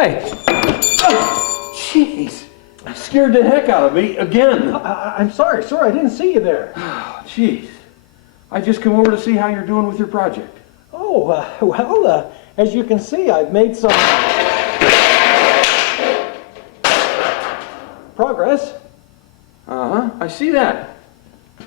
Hey! Jeez! You scared the heck out of me again. I'm sorry, sir. I didn't see you there. Jeez. I just come over to see how you're doing with your project. Oh, well, as you can see, I've made some progress. Uh-huh, I see that.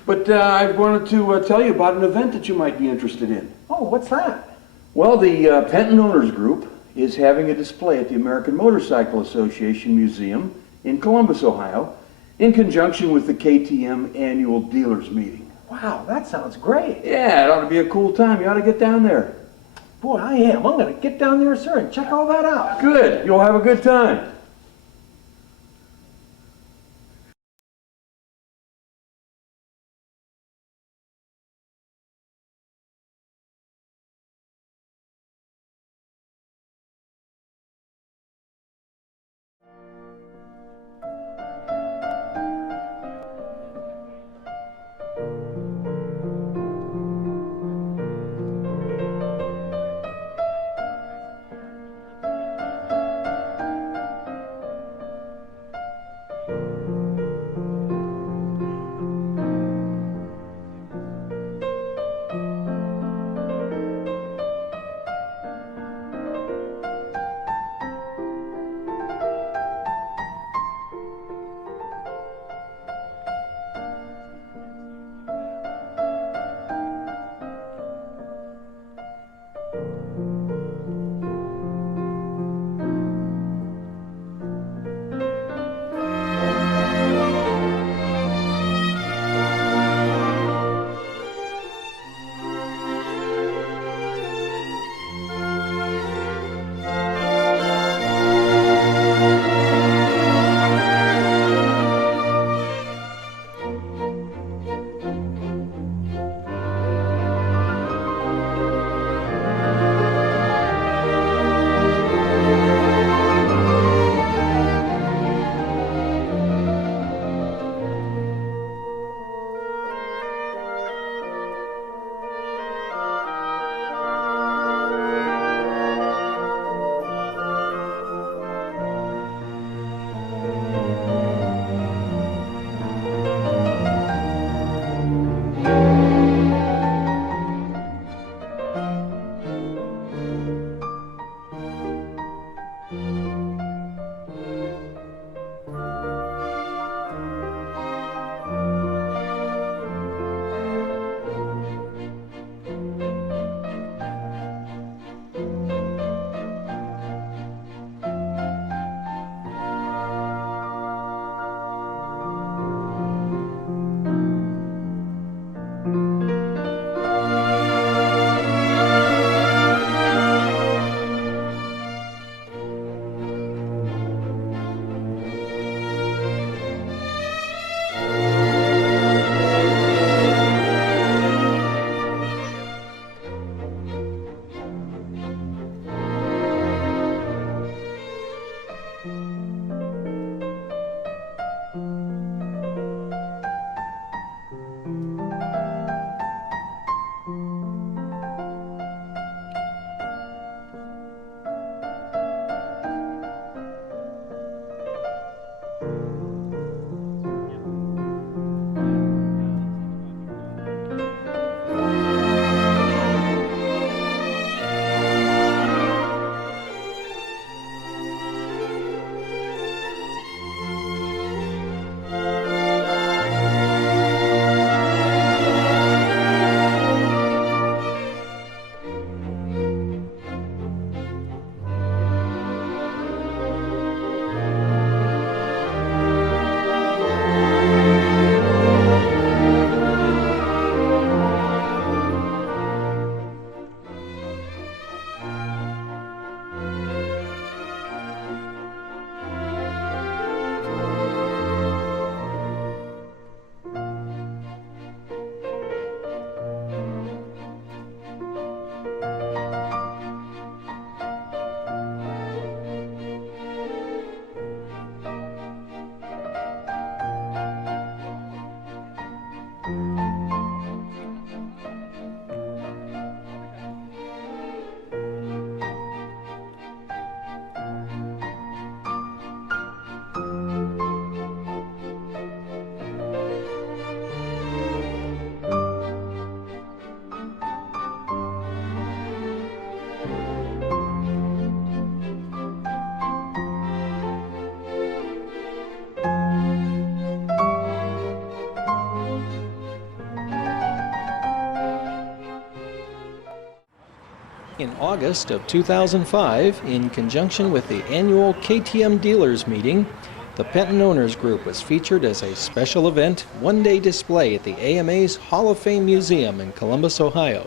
But I wanted to tell you about an event that you might be interested in. Oh, what's that? Well, the Penton Owners Group is having a display at the American Motorcycle Association Museum in Columbus, Ohio, in conjunction with the KTM annual dealers meeting. Wow, that sounds great. Yeah, it ought to be a cool time. You ought to get down there. Boy, I am. I'm going to get down there, sir, and check all that out. Good. You'll have a good time. In August of 2005, in conjunction with the annual KTM Dealers Meeting, the Penton Owners Group was featured as a special event, one-day display at the AMA's Hall of Fame Museum in Columbus, Ohio.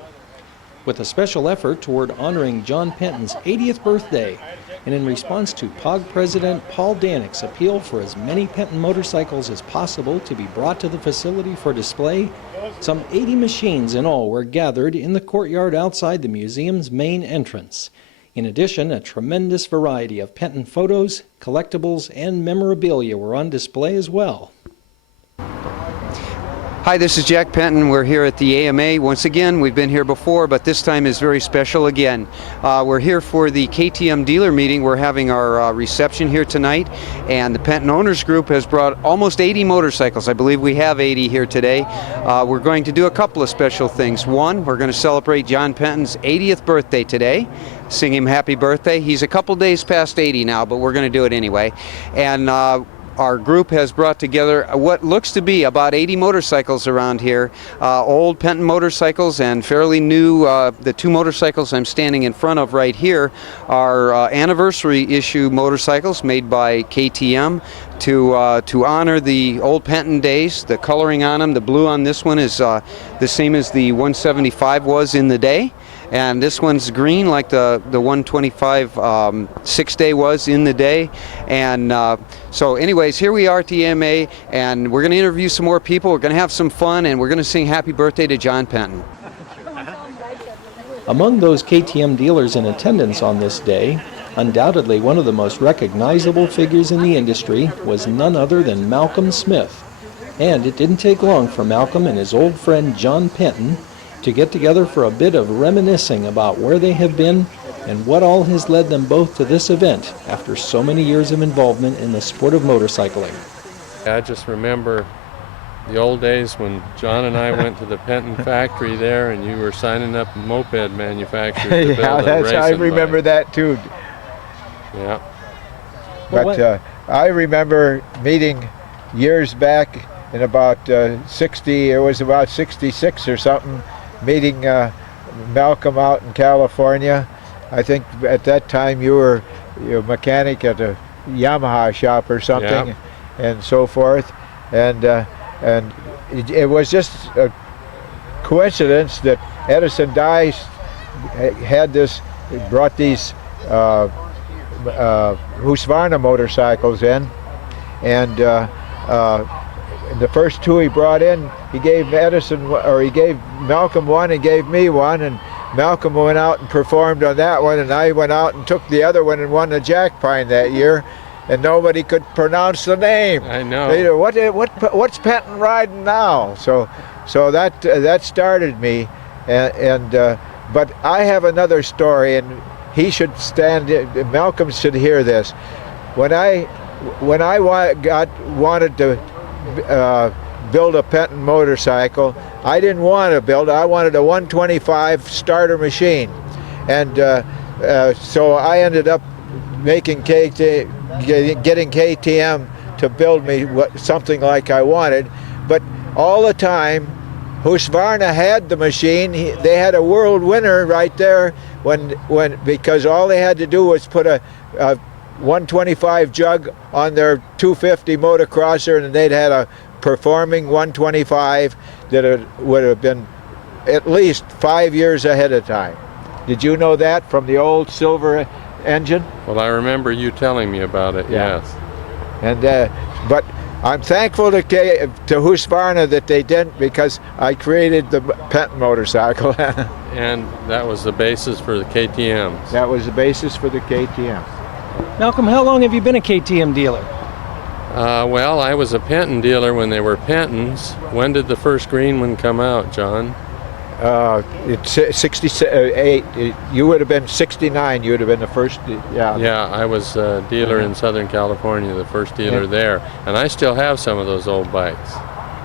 With a special effort toward honoring John Penton's 80th birthday, and in response to POG President Paul Danick's appeal for as many Penton motorcycles as possible to be brought to the facility for display, some 80 machines in all were gathered in the courtyard outside the museum's main entrance. In addition, a tremendous variety of Penton photos, collectibles, and memorabilia were on display as well. Hi, this is Jack Penton. We're here at the AMA. Once again, we've been here before, but this time is very special again. We're here for the KTM dealer meeting. We're having our reception here tonight, and the Penton Owners Group has brought almost 80 motorcycles. I believe we have 80 here today. We're going to do a couple of special things. One, we're going to celebrate John Penton's 80th birthday today. Sing him happy birthday. He's a couple days past 80 now, but we're going to do it anyway. And our group has brought together what looks to be about 80 motorcycles around here, old Penton motorcycles and fairly new. The two motorcycles I'm standing in front of right here are anniversary issue motorcycles made by KTM to honor the old Penton days. The coloring on them, the blue on this one is the same as the 175 was in the day. And this one's green like the 125 6-day was in the day. And so anyways, here we are at the AMA, and we're going to interview some more people. We're going to have some fun, and we're going to sing happy birthday to John Penton. Among those KTM dealers in attendance on this day, undoubtedly one of the most recognizable figures in the industry was none other than Malcolm Smith. And it didn't take long for Malcolm and his old friend John Penton to get together for a bit of reminiscing about where they have been and what all has led them both to this event after so many years of involvement in the sport of motorcycling. I just remember the old days when John and I went to the Penton factory there, and you were signing up moped manufacturers to build a racing I remember bike. that too. Yeah. But I remember meeting years back in about 60, it was about 66 or something, meeting Malcolm out in California. I think at that time you were a mechanic at a Yamaha shop or something, Yeah. and so forth. And it was just a coincidence that Edison Dye had brought these Husqvarna motorcycles in, and the first two he brought in, he gave Malcolm one and gave me one, and Malcolm went out and performed on that one, and I went out and took the other one and won the Jack Pine that year, and nobody could pronounce the name. I know. They, what's Penton riding now? So that started me, but I have another story, and he should Malcolm should hear this. When I wanted to build a Penton motorcycle, I didn't want to build it. I wanted a 125 starter machine, and so I ended up getting KTM to build me something like I wanted. But all the time, Husqvarna had the machine. They had a world winner right there because all they had to do was put a 125 jug on their 250 motocrosser, and they'd had a performing 125 that would have been at least 5 years ahead of time. Did you know that from the old silver engine? Well, I remember you telling me about it, Yeah. yes. And but I'm thankful to Husqvarna that they didn't, because I created the Penton motorcycle. And that was the basis for the KTMs. That was the basis for the KTM. Malcolm, how long have you been a KTM dealer? Well, I was a Penton dealer when they were Pentons. When did the first green one come out, John? It's 68. You would have been 69. You would have been the first. Yeah. Yeah, I was a dealer in Southern California, the first dealer there. And I still have some of those old bikes.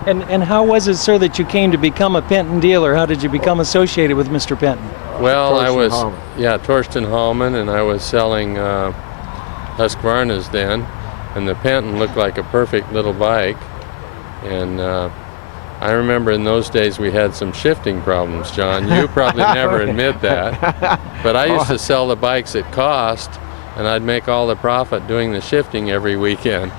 And how was it, sir, that you came to become a Penton dealer? How did you become associated with Mr. Penton? Well, I Torsten was, Hallman. Torsten Hallman, and I was selling Husqvarnas then, and the Penton looked like a perfect little bike, and I remember in those days we had some shifting problems, John. You probably never admit that. But I used to sell the bikes at cost, and I'd make all the profit doing the shifting every weekend.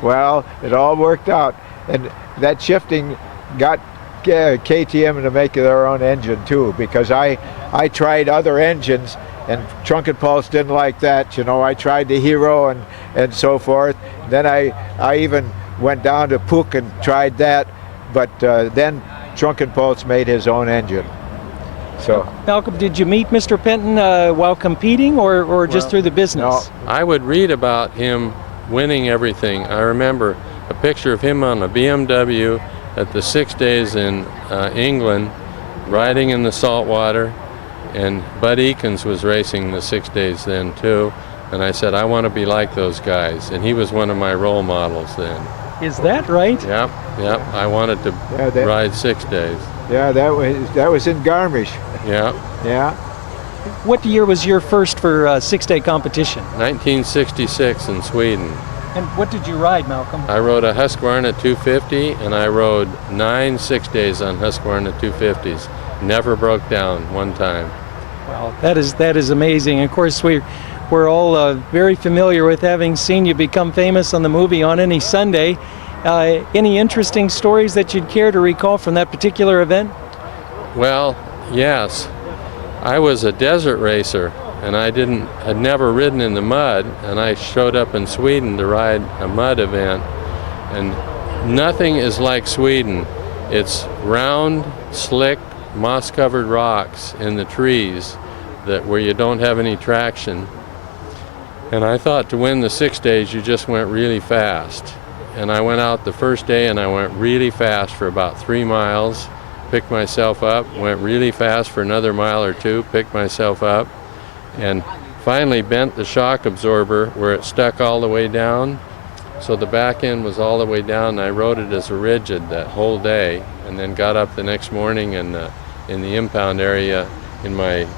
Well, it all worked out. And that shifting got KTM to make their own engine too, because I tried other engines, and Trunk and Pulse didn't like that. You know, I tried the Hero and so forth. Then I even went down to Puch and tried that, but then Trunk and Pulse made his own engine. So Malcolm, did you meet Mr. Penton while competing or just through the business? No. I would read about him winning everything. I remember a picture of him on a BMW at the 6 days in England, riding in the salt water, and Bud Ekins was racing the 6 days then too. And I said, I want to be like those guys. And he was one of my role models then. Is that right? Yep. I wanted to ride 6 days. Yeah, that was in Garmisch. Yeah. Yeah. What year was your first for 6-day competition? 1966 in Sweden. And what did you ride, Malcolm? I rode a Husqvarna 250, and I rode 9 6 days on Husqvarna 250s. Never broke down one time. Well, that is amazing. Of course, we're all very familiar with having seen you become famous on the movie On Any Sunday. Any interesting stories that you'd care to recall from that particular event? Well, yes. I was a desert racer, and I had never ridden in the mud, and I showed up in Sweden to ride a mud event, and nothing is like Sweden. It's round, slick, moss-covered rocks in the trees where you don't have any traction. And I thought to win the 6 days, you just went really fast. And I went out the first day and I went really fast for about 3 miles, picked myself up, went really fast for another mile or two, picked myself up, and finally bent the shock absorber where it stuck all the way down. So the back end was all the way down, and I rode it as a rigid that whole day, and then got up the next morning and in the impound area in my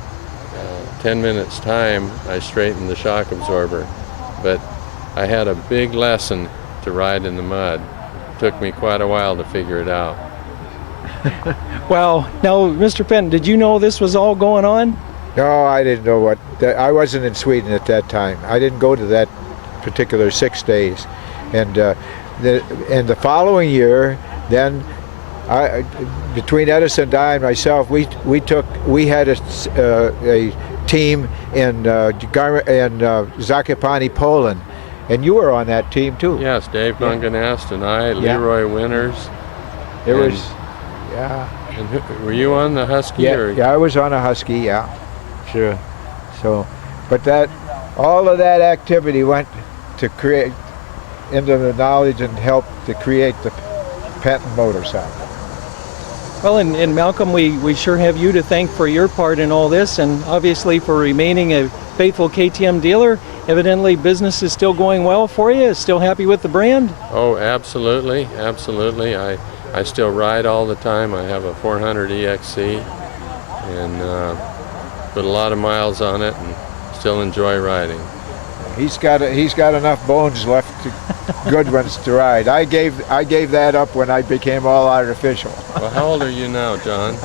10 minutes time, I straightened the shock absorber. But I had a big lesson to ride in the mud. It took me quite a while to figure it out. Wow. Now, Mr. Penton, did you know this was all going on? No, I didn't know I wasn't in Sweden at that time. I didn't go to that particular 6 days. And the following year, then between Edison and I and myself, we had a team in Zakopane, Poland, and you were on that team too. Yes, Dave Bunganast and I, Leroy Winters. And were you on the Husky? Yeah, I was on a Husky. Yeah, sure. So, but all of that activity went to create into the knowledge and help to create the Penton motorcycle. Well, and Malcolm, we sure have you to thank for your part in all this, and obviously for remaining a faithful KTM dealer. Evidently, business is still going well for you. Still happy with the brand? Oh, absolutely. I still ride all the time. I have a 400 EXC and put a lot of miles on it and still enjoy riding. He's got enough bones left, good ones to ride. I gave that up when I became all artificial. Well, how old are you now, John?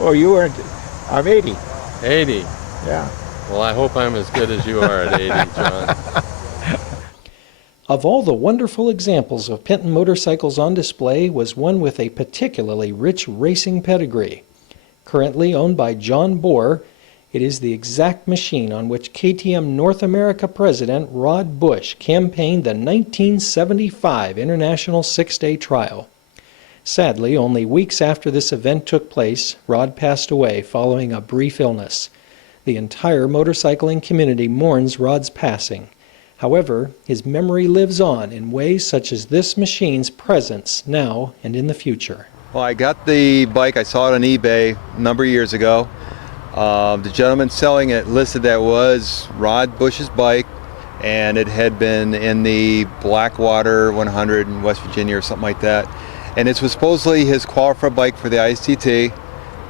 Oh, you weren't. I'm 80. 80. Yeah. Well, I hope I'm as good as you are at 80, John. Of all the wonderful examples of Penton motorcycles on display was one with a particularly rich racing pedigree. Currently owned by John Bohr, it is the exact machine on which KTM North America President Rod Bush campaigned the 1975 International 6-Day Trial. Sadly, only weeks after this event took place, Rod passed away following a brief illness. The entire motorcycling community mourns Rod's passing. However, his memory lives on in ways such as this machine's presence now and in the future. Well, I got the bike, I saw it on eBay a number of years ago. The gentleman selling it listed that was Rod Bush's bike, and it had been in the Blackwater 100 in West Virginia or something like that. And it was supposedly his qualifier bike for the ISTT.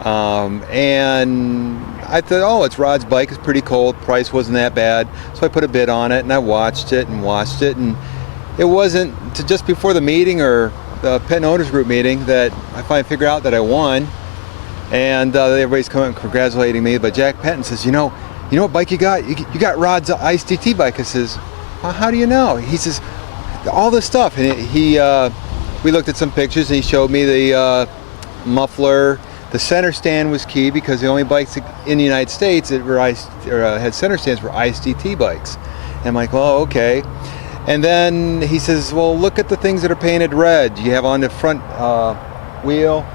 And I thought, oh, it's Rod's bike, it's pretty cool, price wasn't that bad. So I put a bid on it and I watched it, and it wasn't just before the meeting or the Penton Owners Group meeting that I finally figure out that I won, and everybody's coming and congratulating me. But Jack Penton says, you know what bike you got? You got Rod's ISDT bike. I says, well, how do you know? He says, all this stuff. And we looked at some pictures, and he showed me the muffler. The center stand was key because the only bikes in the United States that were had center stands were ISDT bikes. And I'm like, well, okay. And then he says, well, look at the things that are painted red. You have on the front wheel,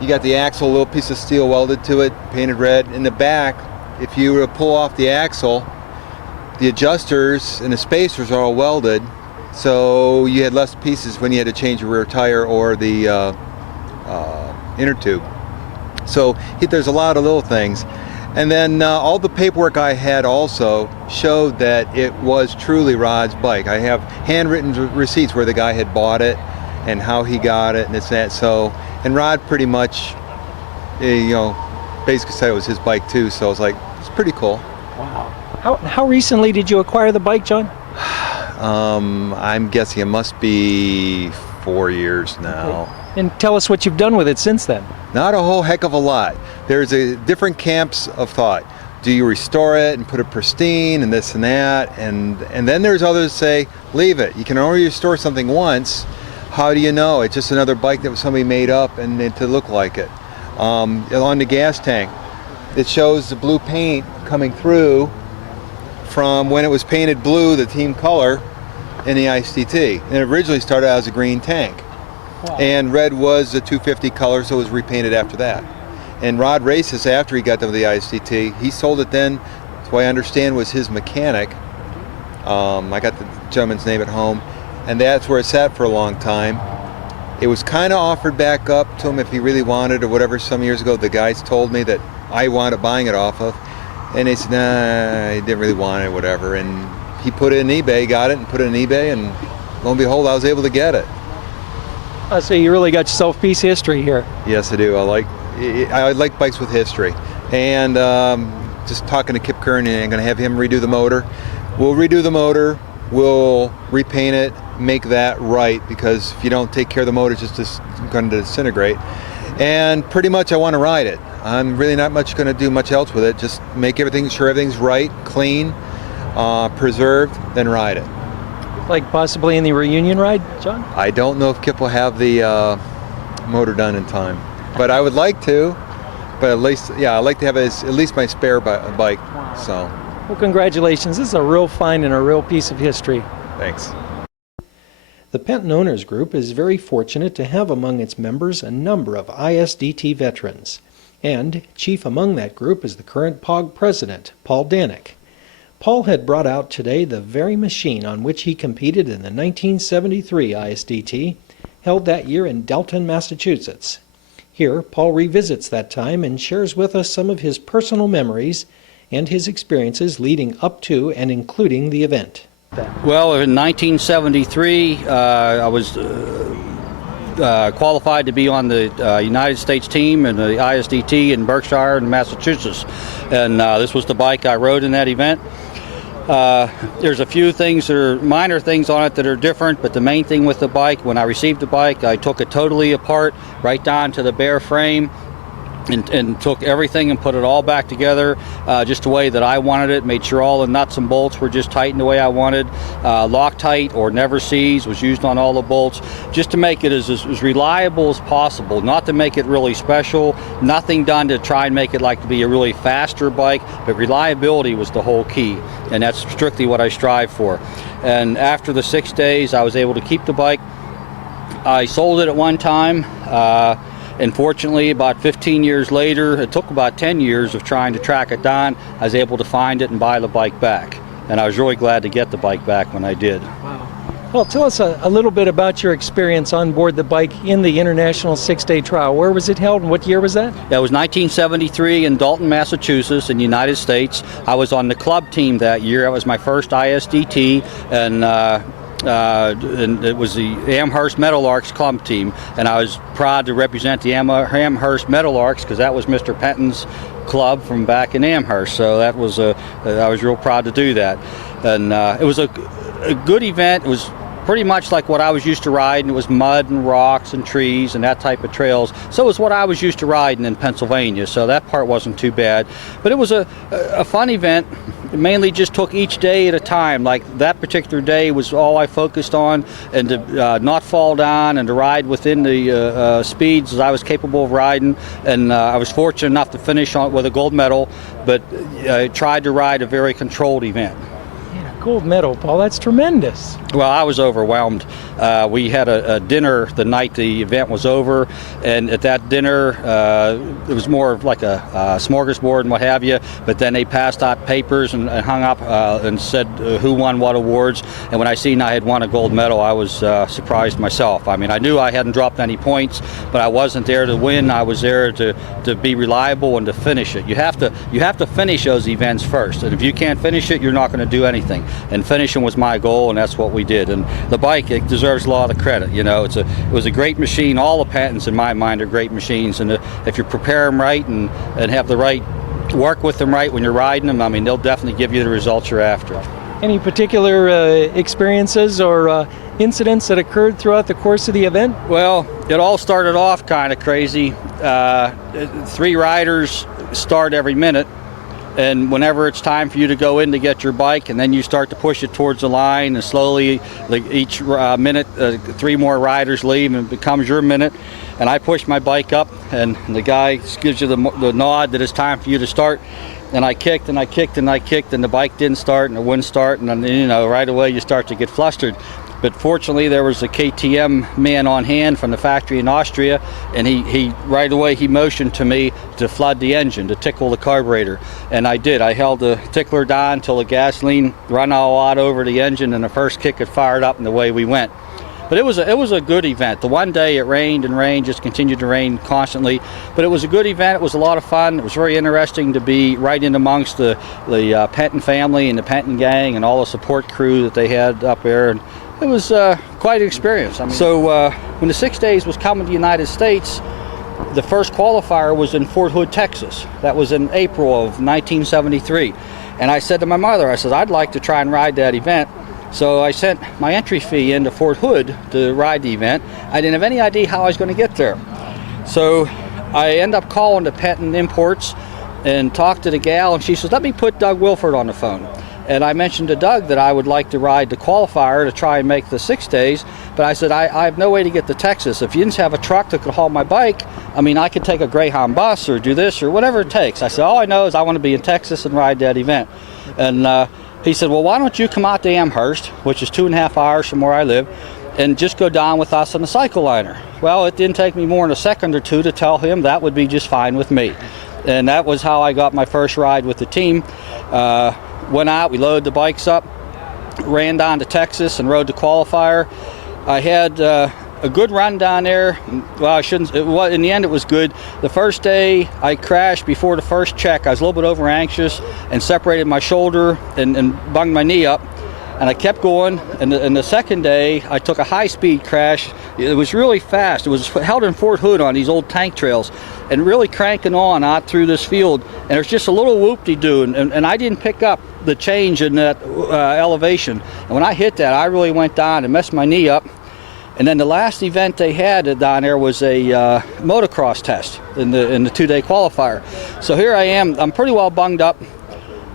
you got the axle, a little piece of steel welded to it, painted red. In the back, if you were to pull off the axle, the adjusters and the spacers are all welded, so you had less pieces when you had to change your rear tire or the inner tube. So there's a lot of little things. And then all the paperwork I had also showed that it was truly Rod's bike. I have handwritten receipts where the guy had bought it and how he got it and this and that. So, and Rod pretty much, basically said it was his bike too. So I was like, it's pretty cool. Wow. How recently did you acquire the bike, John? I'm guessing it must be 4 years now. Okay. And tell us what you've done with it since then. Not a whole heck of a lot. There's different camps of thought. Do you restore it and put it pristine and this and that? And then there's others say, leave it. You can only restore something once. How do you know? It's just another bike that somebody made up and to look like it. On the gas tank, it shows the blue paint coming through from when it was painted blue, the team color, in the ISDT. And it originally started out as a green tank. Wow. And red was the 250 color, so it was repainted after that. And Rod Races, after he got done with the ISDT, he sold it then, to what I understand was his mechanic. I got the gentleman's name at home, and that's where it sat for a long time. It was kind of offered back up to him if he really wanted or whatever some years ago. The guys told me that I wound up buying it off of, and they said, nah, he didn't really want it, whatever. And he put it in eBay, got it, and put it in eBay, and lo and behold, I was able to get it. So you really got yourself a piece of history here. Yes, I do. I like bikes with history. And just talking to Kip Kearney, I'm going to have him redo the motor. We'll redo the motor. We'll repaint it, make that right, because if you don't take care of the motor, it's just going to disintegrate. And pretty much I want to ride it. I'm really not much going to do much else with it. Just make sure everything's right, clean, preserved, then ride it. Like possibly in the reunion ride, John? I don't know if Kip will have the motor done in time, but I would like to. But at least, yeah, I'd like to have at least my spare bike. Wow. So. Well, congratulations. This is a real find and a real piece of history. Thanks. The Penton Owners Group is very fortunate to have among its members a number of ISDT veterans. And chief among that group is the current POG president, Paul Danek. Paul had brought out today the very machine on which he competed in the 1973 ISDT, held that year in Delton, Massachusetts. Here, Paul revisits that time and shares with us some of his personal memories and his experiences leading up to and including the event. Well, in 1973, I was qualified to be on the United States team in the ISDT in Berkshire and Massachusetts. And this was the bike I rode in that event. There's a few things that are minor things on it that are different, but the main thing with the bike, when I received the bike, I took it totally apart, right down to the bare frame, and took everything and put it all back together just the way that I wanted it, made sure all the nuts and bolts were just tightened the way I wanted. Loctite or Never Seize was used on all the bolts, just to make it as reliable as possible, not to make it really special, nothing done to try and make it like to be a really faster bike, but reliability was the whole key, and that's strictly what I strive for. And after the 6 days, I was able to keep the bike. I sold it at one time. Unfortunately, about 15 years later, it took about 10 years of trying to track it down, I was able to find it and buy the bike back. And I was really glad to get the bike back when I did. Wow. Well, tell us a little bit about your experience on board the bike in the International 6-Day Trial. Where was it held and what year was that? That was 1973 in Dalton, Massachusetts in the United States. I was on the club team that year. That was my first ISDT, and it was the Amherst Meadowlarks club team, and I was proud to represent the Amherst Meadowlarks because that was Mr. Penton's club from back in Amherst. So that was I was real proud to do that, and it was a good event. It was pretty much like what I was used to riding. It was mud and rocks and trees and that type of trails. So it was what I was used to riding in Pennsylvania, so that part wasn't too bad. But it was a fun event. It mainly just took each day at a time. Like that particular day was all I focused on, and to not fall down and to ride within the speeds as I was capable of riding. And I was fortunate enough to finish on with a gold medal, but I tried to ride a very controlled event. Gold medal, Paul, that's tremendous. Well, I was overwhelmed. We had a dinner the night the event was over, and at that dinner, it was more of like a smorgasbord and what have you, but then they passed out papers and hung up and said who won what awards, and when I seen I had won a gold medal, I was surprised myself. I mean, I knew I hadn't dropped any points, but I wasn't there to win. I was there to be reliable and to finish it. You have to finish those events first, and if you can't finish it, you're not going to do anything. And finishing was my goal, and that's what we did. And the bike, it deserves a lot of credit. You know, it was a great machine. All the Pentons in my mind are great machines, and if you prepare them right and have the right, work with them right when you're riding them, I mean, they'll definitely give you the results you're after. Any particular experiences or incidents that occurred throughout the course of the event? Well, it all started off kind of crazy. 3 riders start every minute. And whenever it's time for you to go in to get your bike, and then you start to push it towards the line, and slowly, like each minute, 3 more riders leave, and it becomes your minute. And I push my bike up, and the guy gives you the nod that it's time for you to start. And I kicked, and I kicked, and I kicked, and the bike didn't start, and it wouldn't start, and then, you know, right away you start to get flustered. But fortunately, there was a KTM man on hand from the factory in Austria, and he right away he motioned to me to flood the engine, to tickle the carburetor, and I did. I held the tickler down until the gasoline ran all out over the engine, and the first kick it fired up, and away we went. But it was a good event. The one day it rained and rained, just continued to rain constantly. But it was a good event. It was a lot of fun. It was very interesting to be right in amongst the Penton family and the Penton gang and all the support crew that they had up there. And it was quite an experience. I mean, so when the 6 days was coming to the United States, the first qualifier was in Fort Hood, Texas. That was in April of 1973. And I said to my mother, I said, I'd like to try and ride that event. So I sent my entry fee into Fort Hood to ride the event. I didn't have any idea how I was going to get there. So I end up calling the Penton Imports and talked to the gal, and she says, let me put Doug Wilford on the phone. And I mentioned to Doug that I would like to ride the qualifier to try and make the 6 days, but I said, I have no way to get to Texas. If you didn't have a truck that could haul my bike, I mean, I could take a Greyhound bus or do this or whatever it takes. I said, all I know is I want to be in Texas and ride that event. And he said, well, why don't you come out to Amherst, which is 2.5 hours from where I live, and just go down with us on the cycle liner. Well, it didn't take me more than a second or two to tell him that would be just fine with me. And that was how I got my first ride with the team. Went out, we loaded the bikes up, ran down to Texas and rode the qualifier. I had a good run down there. Well, I shouldn't, in the end it was good. The first day I crashed before the first check. I was a little bit over anxious and separated my shoulder and bunged my knee up. And I kept going, and the second day I took a high-speed crash. It was really fast. It was held in Fort Hood on these old tank trails, and really cranking on out through this field. And there's just a little whoop-de-doo, and I didn't pick up the change in that elevation. And when I hit that, I really went down and messed my knee up. And then the last event they had down there was a motocross test in the 2-day qualifier. So here I am. I'm pretty well bunged up.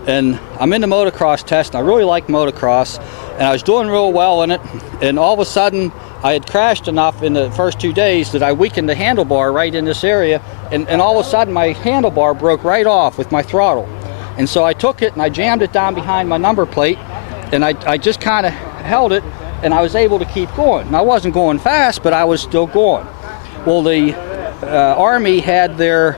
And I'm in the motocross test, and I really like motocross, and I was doing real well in it, and all of a sudden I had crashed enough in the first 2 days that I weakened the handlebar right in this area, and all of a sudden my handlebar broke right off with my throttle. And so I took it and I jammed it down behind my number plate, and I just kind of held it, and I was able to keep going. And I wasn't going fast, but I was still going. Well, the Army had their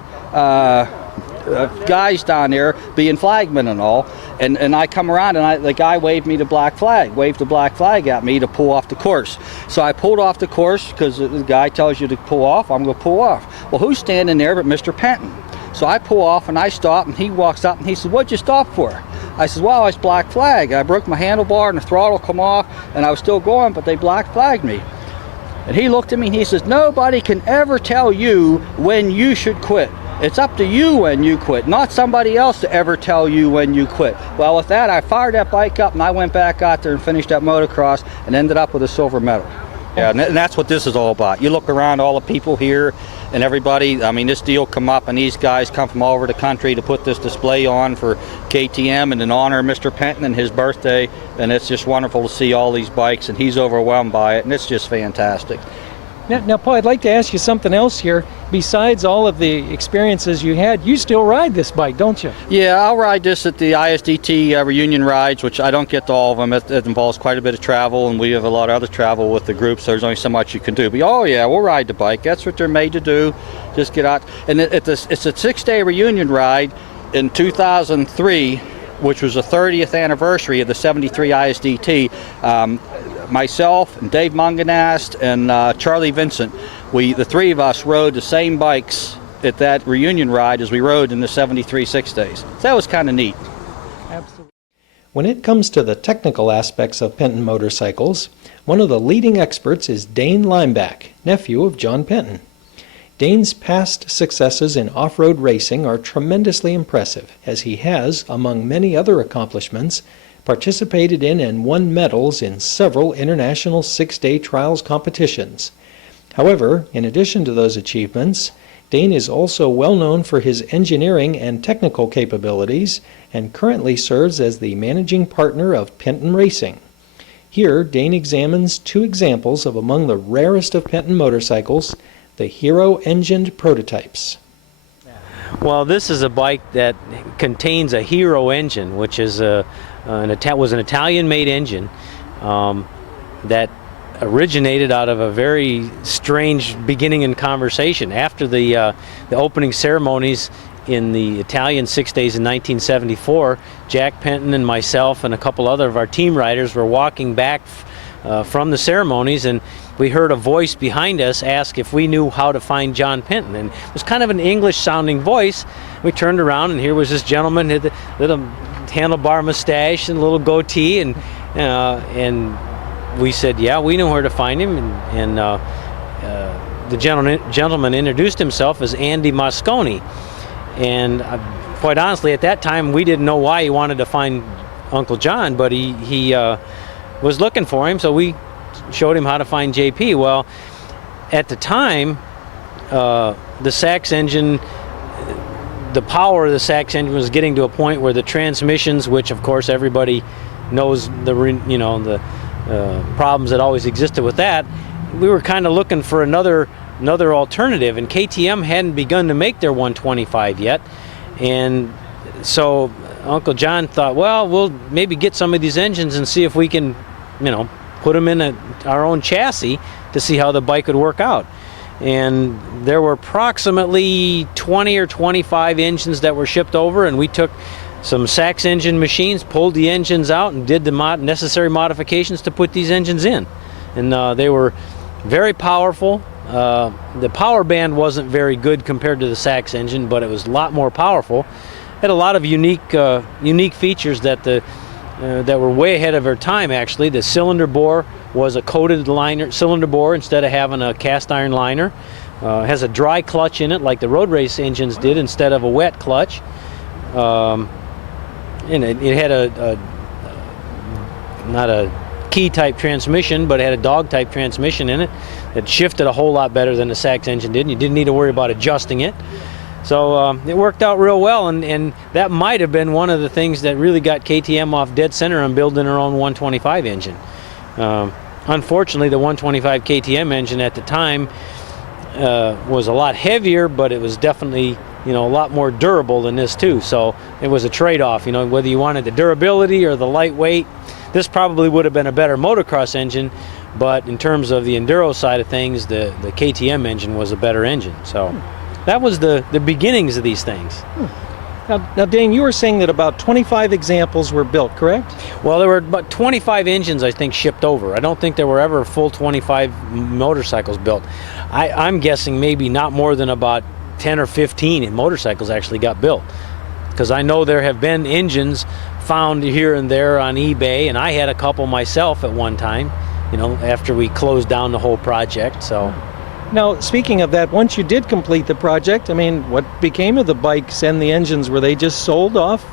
guys down there being flagmen and all, and I come around, and the guy waved me the black flag, waved the black flag at me to pull off the course. So I pulled off the course because the guy tells you to pull off. I'm going to pull off. Well, who's standing there but Mr. Penton? So I pull off and I stop, and he walks up and he says, what'd you stop for? I says, well, it's black flag. I broke my handlebar and the throttle come off, and I was still going, but they black flagged me. And he looked at me and he says, nobody can ever tell you when you should quit. It's up to you when you quit, not somebody else to ever tell you when you quit. Well, with that, I fired that bike up and I went back out there and finished that motocross and ended up with a silver medal. Yeah, and that's what this is all about. You look around, all the people here and everybody, I mean, this deal come up and these guys come from all over the country to put this display on for KTM and in honor of Mr. Penton and his birthday, and it's just wonderful to see all these bikes, and he's overwhelmed by it, and it's just fantastic. Now, Paul, I'd like to ask you something else here. Besides all of the experiences you had, you still ride this bike, don't you? Yeah, I'll ride this at the ISDT reunion rides, which I don't get to all of them. It involves quite a bit of travel, and we have a lot of other travel with the group, so there's only so much you can do. But oh yeah, we'll ride the bike. That's what they're made to do. Just get out. And it's a 6-day reunion ride in 2003, which was the 30th anniversary of the 73 ISDT. Myself and Dave Munganast and Charlie Vincent, the three of us rode the same bikes at that reunion ride as we rode in the 73 6 days. So that was kind of neat. Absolutely. When it comes to the technical aspects of Penton motorcycles, one of the leading experts is Dane Limeback, nephew of John Penton. Dane's past successes in off-road racing are tremendously impressive, as he has, among many other accomplishments, participated in and won medals in several international 6-day trials competitions. However, in addition to those achievements, Dane is also well known for his engineering and technical capabilities and currently serves as the managing partner of Penton Racing. Here, Dane examines 2 examples of among the rarest of Penton motorcycles, the Hero-engined prototypes. Well, this is a bike that contains a Hero engine, which is was an Italian-made engine that originated out of a very strange beginning in conversation. After the opening ceremonies in the Italian 6 days in 1974, Jack Penton and myself and a couple other of our team riders were walking back from the ceremonies, and we heard a voice behind us ask if we knew how to find John Penton, and it was kind of an English-sounding voice. We turned around, and here was this gentleman with a little handlebar mustache and a little goatee, and we said, yeah, we know where to find him, and the gentleman introduced himself as Andy Mosconi, and quite honestly, at that time, we didn't know why he wanted to find Uncle John, but he was looking for him, so we showed him how to find JP. Well, at the time, the Sachs engine, the power of the Sachs engine was getting to a point where the transmissions, which of course everybody knows the problems that always existed with that, we were kind of looking for another alternative, and KTM hadn't begun to make their 125 yet, and so Uncle John thought, well, we'll maybe get some of these engines and see if we can, put them in our own chassis to see how the bike would work out. And there were approximately 20 or 25 engines that were shipped over, and we took some Sachs engine machines, pulled the engines out, and did the necessary modifications to put these engines in. And they were very powerful. The power band wasn't very good compared to the Sachs engine, but it was a lot more powerful. It had a lot of unique features that were way ahead of their time, actually. The cylinder bore was a coated cylinder bore instead of having a cast iron liner. It has a dry clutch in it like the road race engines did instead of a wet clutch. And it had not a key type transmission, but it had a dog type transmission in it that shifted a whole lot better than the Sachs engine did, and you didn't need to worry about adjusting it. So it worked out real well, and that might have been one of the things that really got KTM off dead center on building their own 125 engine. Unfortunately, the 125 KTM engine at the time was a lot heavier, but it was definitely a lot more durable than this too. So it was a trade-off, whether you wanted the durability or the lightweight. This probably would have been a better motocross engine, but in terms of the enduro side of things, the KTM engine was a better engine. So that was the beginnings of these things. Now, Dane, you were saying that about 25 examples were built, correct? Well, there were about 25 engines, I think, shipped over. I don't think there were ever full 25 motorcycles built. I'm guessing maybe not more than about 10 or 15 motorcycles actually got built, because I know there have been engines found here and there on eBay, and I had a couple myself at one time, after we closed down the whole project. So Now, speaking of that, once you did complete the project, I mean, what became of the bikes and the engines? Were they just sold off?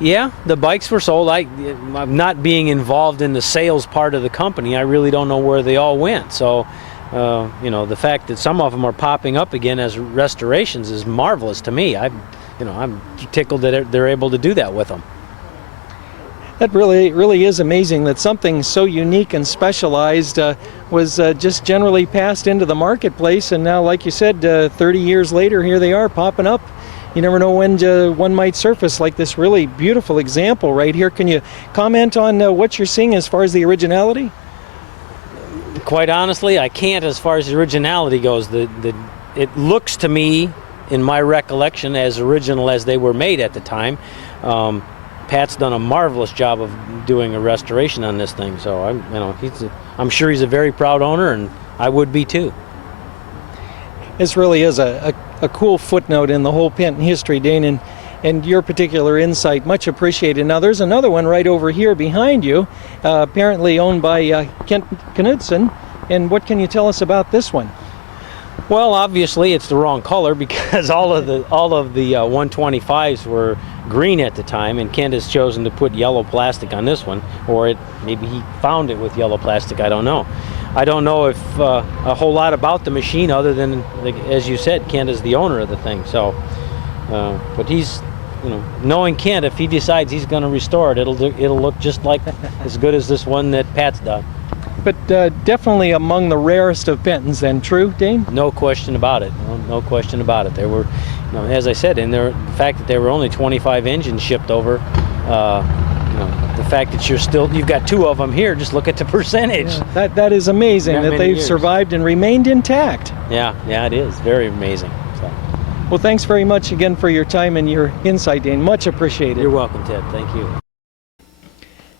Yeah, the bikes were sold. I'm not being involved in the sales part of the company. I really don't know where they all went. So, the fact that some of them are popping up again as restorations is marvelous to me. I'm tickled that they're able to do that with them. That really is amazing that something so unique and specialized was just generally passed into the marketplace, and now, like you said, 30 years later, here they are popping up. You never know when one might surface like this really beautiful example right here. Can you comment on what you're seeing as far as the originality? Quite honestly, I can't as far as the originality goes. It looks to me, in my recollection, as original as they were made at the time. Pat's done a marvelous job of doing a restoration on this thing, so I'm sure he's a very proud owner, and I would be too. This really is a cool footnote in the whole Penton history, Dane, and your particular insight, much appreciated. Now, there's another one right over here behind you, apparently owned by Kent Knudsen, and what can you tell us about this one? Well, obviously it's the wrong color because all of the 125s were green at the time, and Kent has chosen to put yellow plastic on this one, or maybe he found it with yellow plastic, I don't know. I don't know if a whole lot about the machine other than, as you said, Kent is the owner of the thing. So, but he's, knowing Kent, if he decides he's going to restore it, it'll look just like as good as this one that Pat's done. But definitely among the rarest of Pentons, then, true, Dane? No question about it. No question about it. There were, as I said, and the fact that there were only 25 engines shipped over. The fact that you've got 2 of them here, just look at the percentage. Yeah, that is amazing that they've years. Survived and remained intact. Yeah, it is very amazing. So. Well, thanks very much again for your time and your insight, Dane. Much appreciated. You're welcome, Ted. Thank you.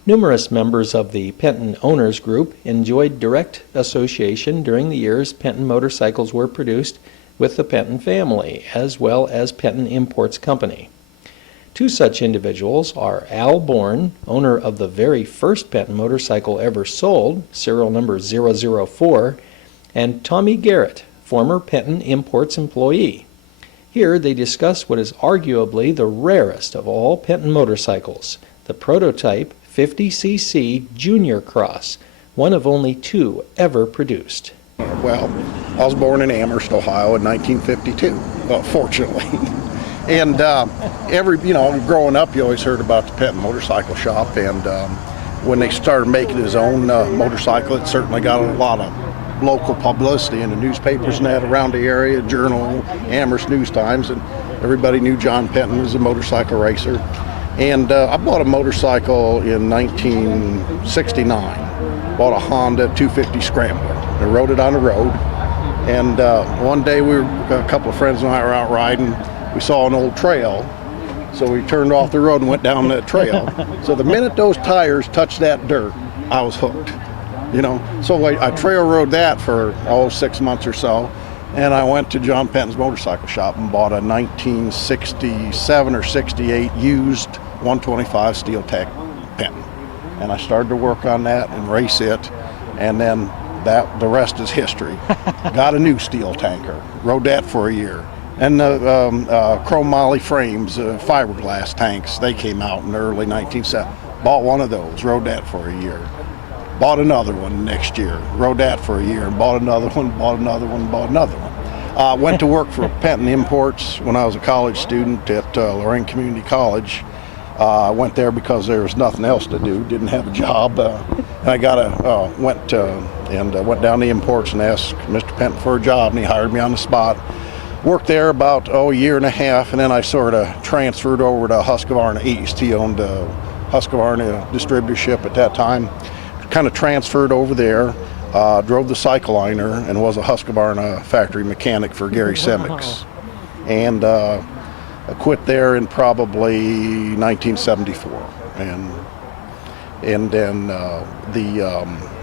Numerous members of the Penton Owners Group enjoyed direct association during the years Penton motorcycles were produced with the Penton family, as well as Penton Imports Company. 2 such individuals are Al Bourne, owner of the very first Penton motorcycle ever sold, serial number 004, and Tommy Garrett, former Penton Imports employee. Here they discuss what is arguably the rarest of all Penton motorcycles, the prototype 50cc Junior Cross, one of only 2 ever produced. Well, I was born in Amherst, Ohio in 1952, fortunately. And growing up, you always heard about the Penton Motorcycle Shop, and when they started making his own motorcycle, it certainly got a lot of local publicity in the newspapers and that around the area, Journal, Amherst News Times, and everybody knew John Penton was a motorcycle racer. And I bought a motorcycle in 1969, bought a Honda 250 Scrambler, and rode it on the road. And one day a couple of friends and I were out riding. We saw an old trail, so we turned off the road and went down that trail. So the minute those tires touched that dirt, I was hooked, So I trail rode that for 6 months or so, and I went to John Penton's motorcycle shop and bought a 1967 or 68 used 125 Steel Tech Penton. And I started to work on that and race it, and then the rest is history. Got a new steel tanker, rode that for a year. And the chrome moly frames, fiberglass tanks, they came out in the early 1970s. Bought one of those, rode that for a year. Bought another one next year, rode that for a year, and bought another one, bought another one, bought another one. Went to work for Penton Imports when I was a college student at Lorraine Community College. I went there because there was nothing else to do, didn't have a job. And I went down to Imports and asked Mr. Penton for a job, and he hired me on the spot. Worked there about a year and a half, and then I sort of transferred over to Husqvarna East. He owned Husqvarna distributorship at that time. Kind of transferred over there, drove the Cycliner, and was a Husqvarna factory mechanic for Gary Semix. And I quit there in probably 1974. And then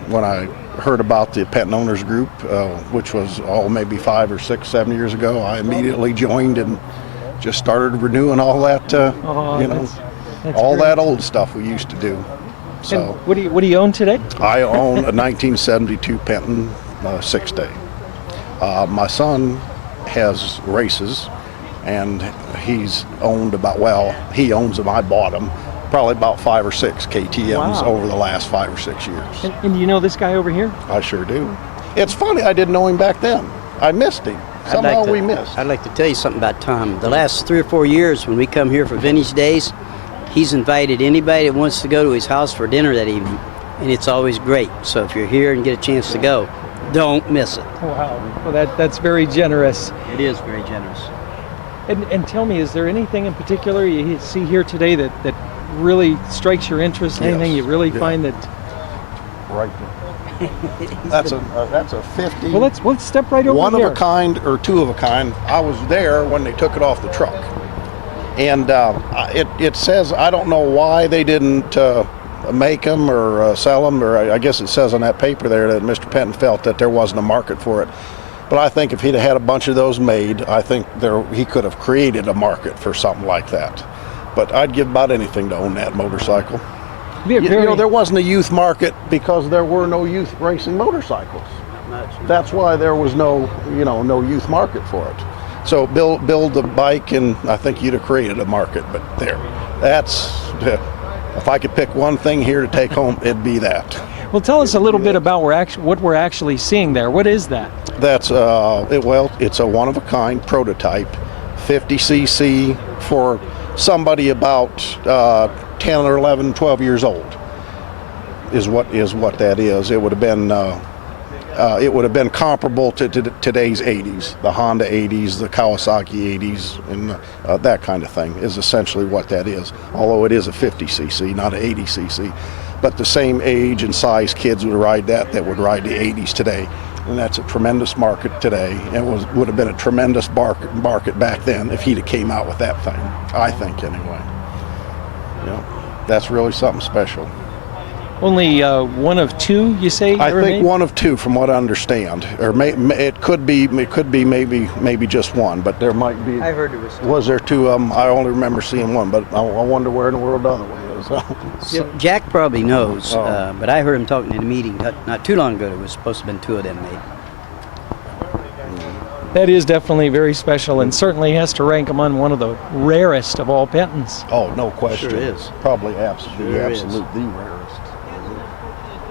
when I heard about the Penton Owners Group, which was maybe 5 or 6, 7 years ago, I immediately joined and just started renewing all that, that's all great. That old stuff we used to do. So, and what do you own today? I own a 1972 Penton 6-day. My son has races, and he's owned he owns them. I bought them, probably about 5 or 6 KTMs over the last 5 or 6 years. And do you know this guy over here? I sure do. It's funny, I didn't know him back then. I missed him. Somehow we missed. I'd like to tell you something about Tom. The last 3 or 4 years when we come here for Vintage Days, he's invited anybody that wants to go to his house for dinner that evening, and it's always great. So if you're here and get a chance to go, don't miss it. Wow. Well, that's very generous. It is very generous. And tell me, is there anything in particular you see here today that really strikes your interest? Anything you really find that? Right there. That's a 50. Well, let's step right over one here. One of a kind or 2 of a kind. I was there when they took it off the truck, and it says, I don't know why they didn't make them or sell them, or I guess it says on that paper there that Mr. Penton felt that there wasn't a market for it. But I think if he'd have had a bunch of those made, I think he could have created a market for something like that. But I'd give about anything to own that motorcycle. You know, there wasn't a youth market because there were no youth racing motorcycles. That's why there was no youth market for it. So build the bike, and I think you'd have created a market. But if I could pick one thing here to take home, it'd be that. Well, tell us a little bit about what we're actually seeing there. What is that? That's it's a one-of-a-kind prototype, 50cc for somebody about 10 or 11, 12 years old. Is what that is. It would have been comparable to today's 80s, the Honda 80s, the Kawasaki 80s, and that kind of thing is essentially what that is. Although it is a 50cc, not an 80cc. But the same age and size kids would ride that would ride the 80s today. And that's a tremendous market today, and would have been a tremendous market back then if he'd have came out with that thing, I think anyway. That's really something special. Only one of 2, you say? I think one of 2, from what I understand, or it could be maybe just one, but there might be. I heard there was. Was there 2 of them? I only remember seeing one, but I wonder where in the world the other one is. So Jack probably knows, but I heard him talking in a meeting not too long ago. There was supposed to have been 2 of them made. That is definitely very special, and certainly has to rank among one of the rarest of all Pentons. Oh, no question. Sure is. Probably the rarest.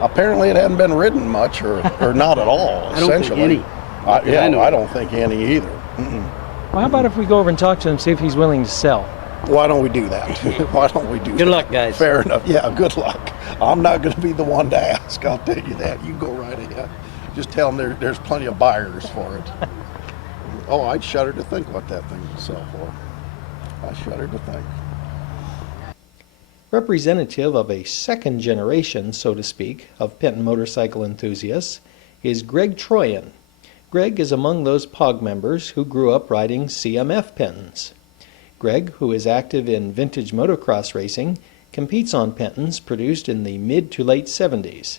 Apparently it hadn't been ridden much, or not at all, essentially. I don't think any. I don't think any either. Well, how about if we go over and talk to him, see if he's willing to sell? Why don't we do that? Why don't we do that? Good luck, guys. Fair enough. Yeah, good luck. I'm not going to be the one to ask, I'll tell you that. You go right ahead. Just tell them there's plenty of buyers for it. Oh, I'd shudder to think what that thing would sell for. I shudder to think. Representative of a second generation, so to speak, of Penton motorcycle enthusiasts is Greg Troyan. Greg is among those POG members who grew up riding CMF Pentons. Greg, who is active in vintage motocross racing, competes on Pentons produced in the mid to late 70s.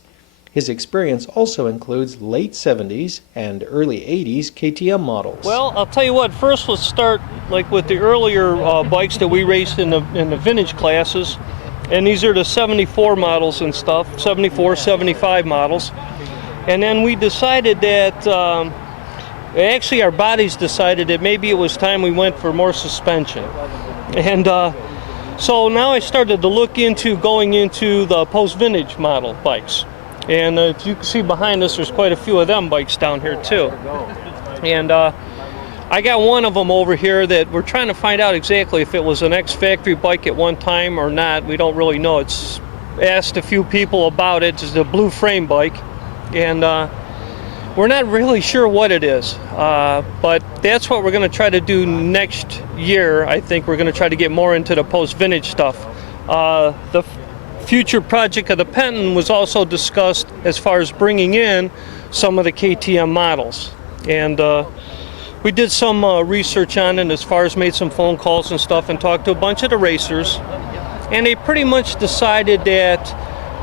His experience also includes late 70s and early 80s KTM models. Well, I'll tell you what, first let's start with the earlier bikes that we raced in the vintage classes. And these are the 74 models and stuff, 74, 75 models. And then we decided that, actually our bodies decided that maybe it was time we went for more suspension. And so now I started to look into going into the post-vintage model bikes. And if you can see behind us, there's quite a few of them bikes down here too. And I got one of them over here that we're trying to find out exactly if it was an ex-factory bike at one time or not. We don't really know. It's asked a few people about it. It's a blue frame bike, and we're not really sure what it is. But that's what we're going to try to do next year. I think we're going to try to get more into the post-vintage stuff. The future project of the Penton was also discussed as far as bringing in some of the KTM models. And we did some research on it as far as made some phone calls and stuff and talked to a bunch of the racers. And they pretty much decided that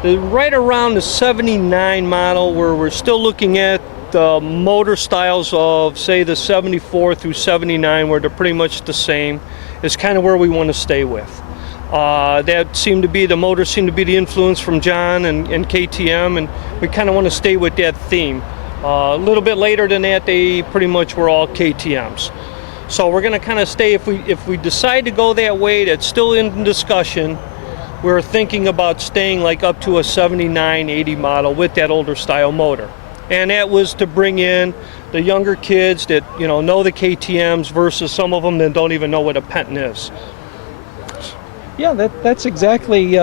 right around the 79 model, where we're still looking at the motor styles of, say, the 74 through 79, where they're pretty much the same, is kind of where we want to stay with. That seemed to be, the motors seemed to be the influence from John and KTM, and we kind of want to stay with that theme. A little bit later than that, they pretty much were all KTMs. So we're going to kind of stay, if we decide to go that way, that's still in discussion. We're thinking about staying like up to a 79, 80 model with that older style motor. And that was to bring in the younger kids that, you know the KTMs versus some of them that don't even know what a Penton is. Yeah, that's exactly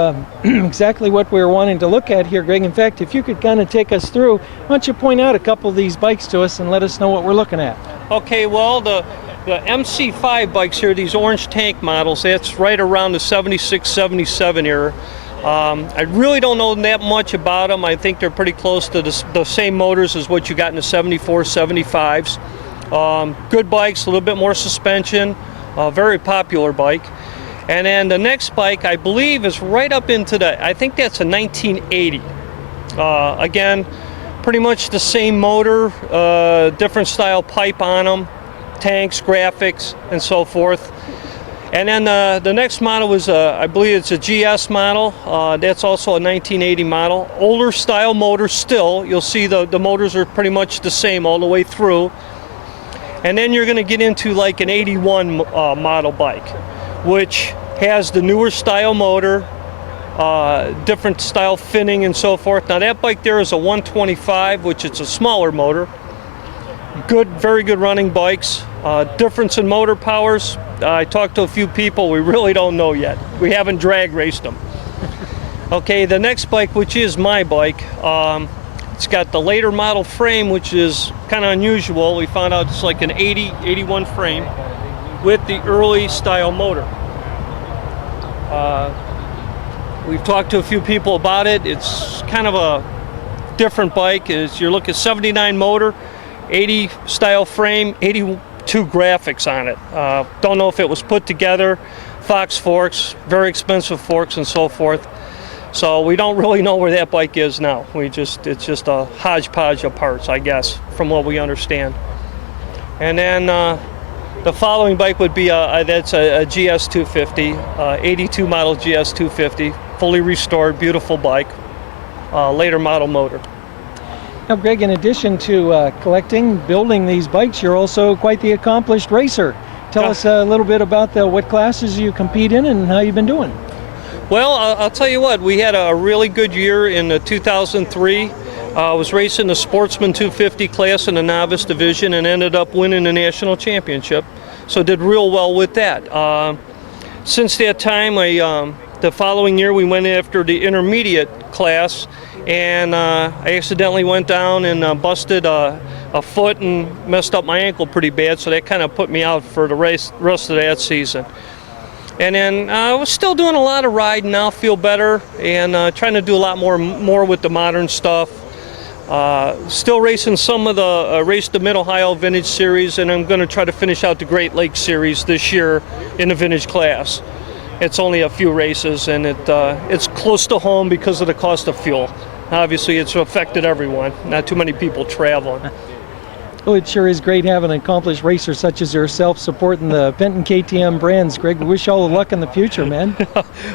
exactly what we're wanting to look at here, Greg. In fact, if you could kind of take us through, why don't you point out a couple of these bikes to us and let us know what we're looking at? Okay, well, the MC5 bikes here, these orange tank models, that's right around the 76, 77 era. I really don't know that much about them. I think they're pretty close to the same motors as what you got in the 74, 75s. Good bikes, a little bit more suspension, very popular bike. And then the next bike, I believe, is right up into I think that's a 1980. Again, pretty much the same motor, different style pipe on them, tanks, graphics, and so forth. And then the next model is, I believe it's a GS model. That's also a 1980 model. Older style motor still. You'll see the motors are pretty much the same all the way through. And then you're going to get into like an 81 model bike, which has the newer style motor, different style finning and so forth. Now that bike there is a 125, which is a smaller motor. Good, very good running bikes. Difference in motor powers, I talked to a few people, we really don't know yet. We haven't drag raced them. Okay, the next bike, which is my bike, it's got the later model frame, which is kind of unusual. We found out it's like an 80, 81 frame with the early style motor. We've talked to a few people about it. It's kind of a different bike. You're looking at 79 motor, 80 style frame, 82 graphics on it. Don't know if it was put together, Fox forks, very expensive forks and so forth. So we don't really know where that bike is now. It's just a hodgepodge of parts, I guess, from what we understand. And then the following bike would be that's a GS 250, 82 model GS 250, fully restored, beautiful bike, later model motor. Now, Greg, in addition to collecting, building these bikes, you're also quite the accomplished racer. Tell us a little bit about what classes you compete in and how you've been doing. Well, I'll tell you what, we had a really good year in 2003. I was racing the Sportsman 250 class in the novice division and ended up winning the national championship. So did real well with that. Since that time, the following year we went after the intermediate class, and I accidentally went down and busted a foot and messed up my ankle pretty bad, so that kind of put me out for the rest of that season. And then I was still doing a lot of riding now, feel better, and trying to do a lot more with the modern stuff. Still racing some of the race the Mid-Ohio Vintage Series, and I'm going to try to finish out the Great Lakes Series this year in the vintage class. It's only a few races, and it's close to home because of the cost of fuel. Obviously, it's affected everyone. Not too many people traveling. Well, it sure is great having an accomplished racer such as yourself supporting the Penton KTM brands. Greg, we wish you all the luck in the future, man.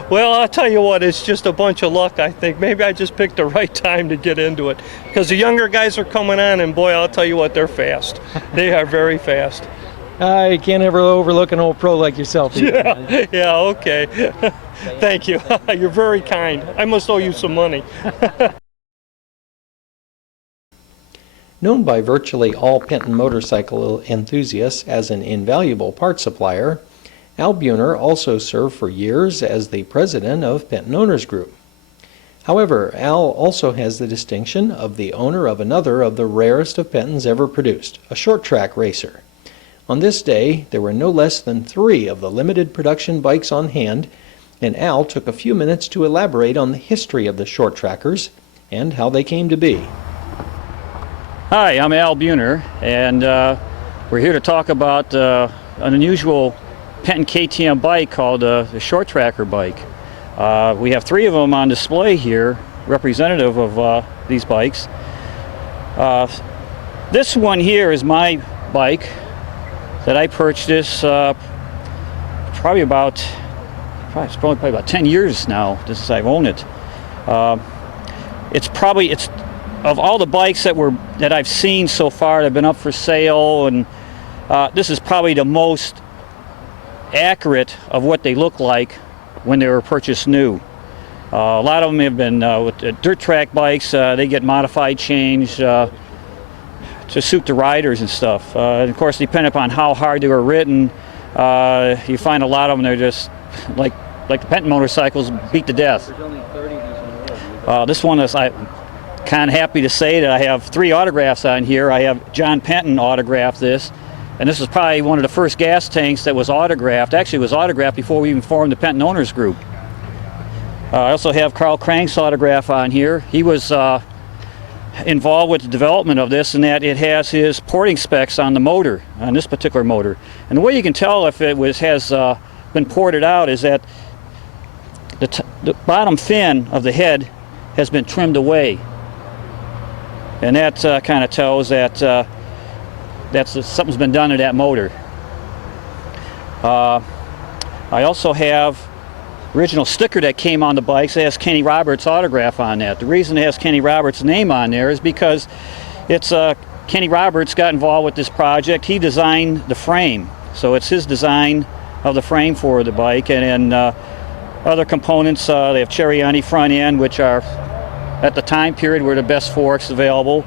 Well, I'll tell you what, it's just a bunch of luck, I think. Maybe I just picked the right time to get into it. Because the younger guys are coming on, and boy, I'll tell you what, they're fast. They are very fast. I can't ever overlook an old pro like yourself either. Yeah, okay. Thank you. You're very kind. I must owe you some money. Known by virtually all Penton motorcycle enthusiasts as an invaluable parts supplier, Al Buhner also served for years as the president of Penton Owners Group. However, Al also has the distinction of the owner of another of the rarest of Pentons ever produced, a short track racer. On this day, there were no less than 3 of the limited production bikes on hand, and Al took a few minutes to elaborate on the history of the short trackers and how they came to be. Hi, I'm Al Buhner, and we're here to talk about an unusual Penton KTM bike called the Short Tracker bike. We have 3 of them on display here, representative of these bikes. This one here is my bike that I purchased probably about 10 years now since I've owned it. It's of all the bikes that I've seen so far that have been up for sale, and this is probably the most accurate of what they look like when they were purchased new. A lot of them have been with dirt track bikes. They get modified, changed to suit the riders and stuff. And of course, depending upon how hard they were ridden, you find a lot of them, they're just like the Penton motorcycles, beat to death. This one is, I'm kind of happy to say that I have 3 autographs on here. I have John Penton autographed this, and this is probably one of the first gas tanks that was autographed. Actually, it was autographed before we even formed the Penton Owners Group. I also have Carl Crank's autograph on here. He was involved with the development of this, in that it has his porting specs on the motor, on this particular motor. And the way you can tell if it has been ported out is that the bottom fin of the head has been trimmed away. And that kind of tells that something's been done to that motor. I also have original sticker that came on the bikes. It has Kenny Roberts' autograph on that. The reason it has Kenny Roberts' name on there is because it's Kenny Roberts got involved with this project. He designed the frame, so it's his design of the frame for the bike. And other components, they have Cheriani front end, which are, at the time period, were the best forks available.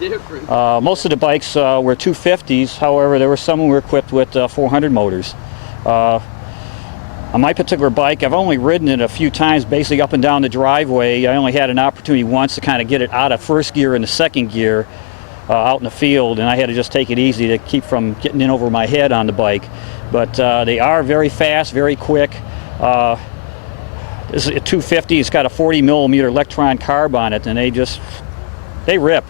Most of the bikes were 250s. However, there were some who were equipped with 400 motors. On my particular bike, I've only ridden it a few times, basically up and down the driveway. I only had an opportunity once to kind of get it out of first gear into second gear out in the field, and I had to just take it easy to keep from getting in over my head on the bike. But they are very fast, very quick. This is a 250. It's got a 40 millimeter Electron carb on it, and they rip.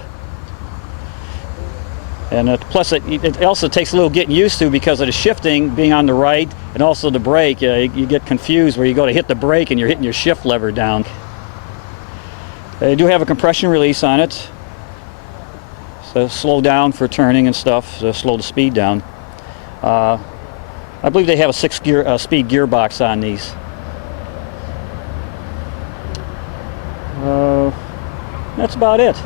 And plus, it also takes a little getting used to because of the shifting being on the right, and also the brake. You get confused where you go to hit the brake and you're hitting your shift lever down. They do have a compression release on it, so slow down for turning and stuff, so slow the speed down. I believe they have a 6-speed gearbox on these. That's about it.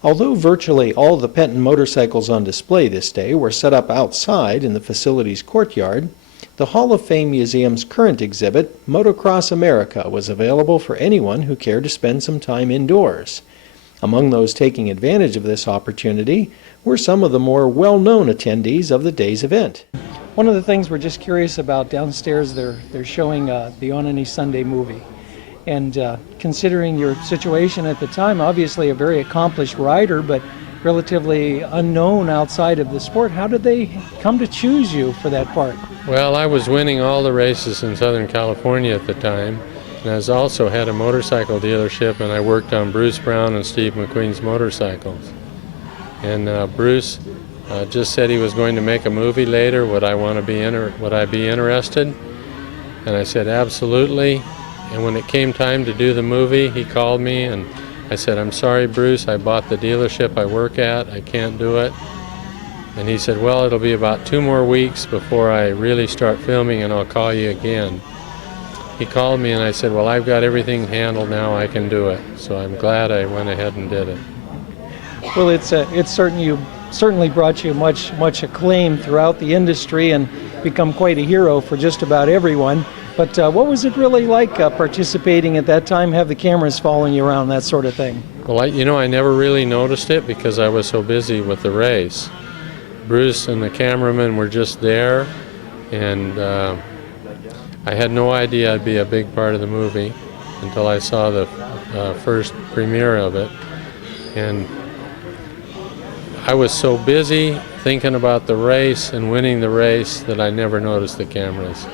Although virtually all the Penton motorcycles on display this day were set up outside in the facility's courtyard, the Hall of Fame Museum's current exhibit, Motocross America, was available for anyone who cared to spend some time indoors. Among those taking advantage of this opportunity were some of the more well-known attendees of the day's event. One of the things we're just curious about downstairs, they're showing the On Any Sunday movie. And considering your situation at the time, obviously a very accomplished rider, but relatively unknown outside of the sport, how did they come to choose you for that part? Well, I was winning all the races in Southern California at the time, and I also had a motorcycle dealership, and I worked on Bruce Brown and Steve McQueen's motorcycles. And Bruce just said he was going to make a movie later. Would I be interested? And I said absolutely. And when it came time to do the movie, he called me and I said, "I'm sorry, Bruce, I bought the dealership I work at. I can't do it." And he said, "Well, it'll be about 2 more weeks before I really start filming, and I'll call you again." He called me and I said, "Well, I've got everything handled now. I can do it." So I'm glad I went ahead and did it. Well, it's certainly brought you much acclaim throughout the industry and become quite a hero for just about everyone. But what was it really like participating at that time, have the cameras following you around, that sort of thing? Well, I never really noticed it because I was so busy with the race. Bruce and the cameraman were just there, and I had no idea I'd be a big part of the movie until I saw the first premiere of it. And I was so busy thinking about the race and winning the race that I never noticed the cameras.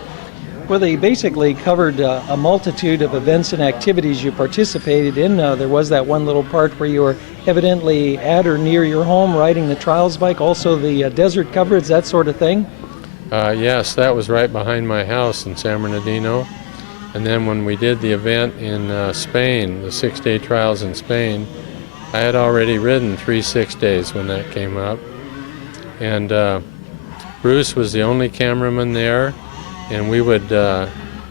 Well, they basically covered a multitude of events and activities you participated in. There was that one little part where you were evidently at or near your home riding the trials bike, also the desert coverage, that sort of thing? Yes, that was right behind my house in San Bernardino. And then when we did the event in Spain, the 6-day trials in Spain, I had already ridden 3 6-days when that came up. And Bruce was the only cameraman there. And we would,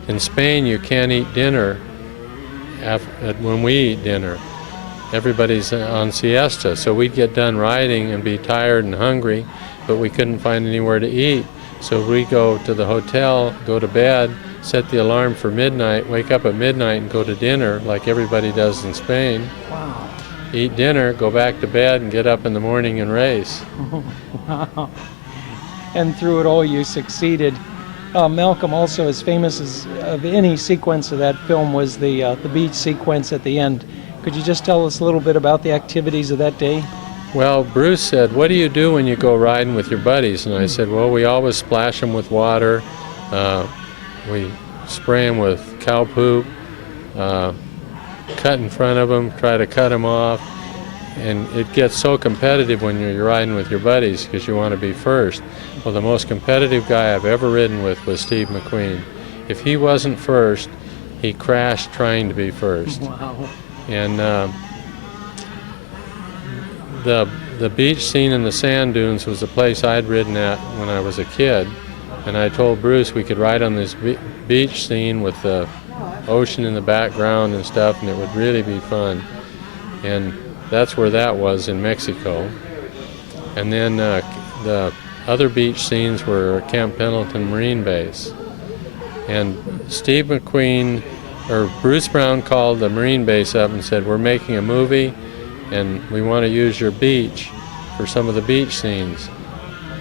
in Spain, you can't eat dinner when we eat dinner. everybody's on siesta. So we'd get done riding and be tired and hungry, but we couldn't find anywhere to eat. So we'd go to the hotel, go to bed, set the alarm for midnight, wake up at midnight and go to dinner like everybody does in Spain. Wow. Eat dinner, go back to bed, and get up in the morning and race. Wow. And through it all, you succeeded. Malcolm, also as famous as of any sequence of that film was the beach sequence at the end. Could you just tell us a little bit about the activities of that day? Well, Bruce said, what do you do when you go riding with your buddies? And I said, well, we always splash them with water. We spray them with cow poop, cut in front of them, try to cut them off. And it gets so competitive when you're riding with your buddies because you want to be first. Well, the most competitive guy I've ever ridden with was Steve McQueen. If he wasn't first, he crashed trying to be first. Wow. And the beach scene in the sand dunes was a place I'd ridden at when I was a kid. And I told Bruce we could ride on this beach scene with the ocean in the background and stuff, and it would really be fun. And that's where that was, in Mexico. And then the other beach scenes were Camp Pendleton Marine Base. And Steve McQueen, or Bruce Brown, called the Marine Base up and said, we're making a movie and we want to use your beach for some of the beach scenes.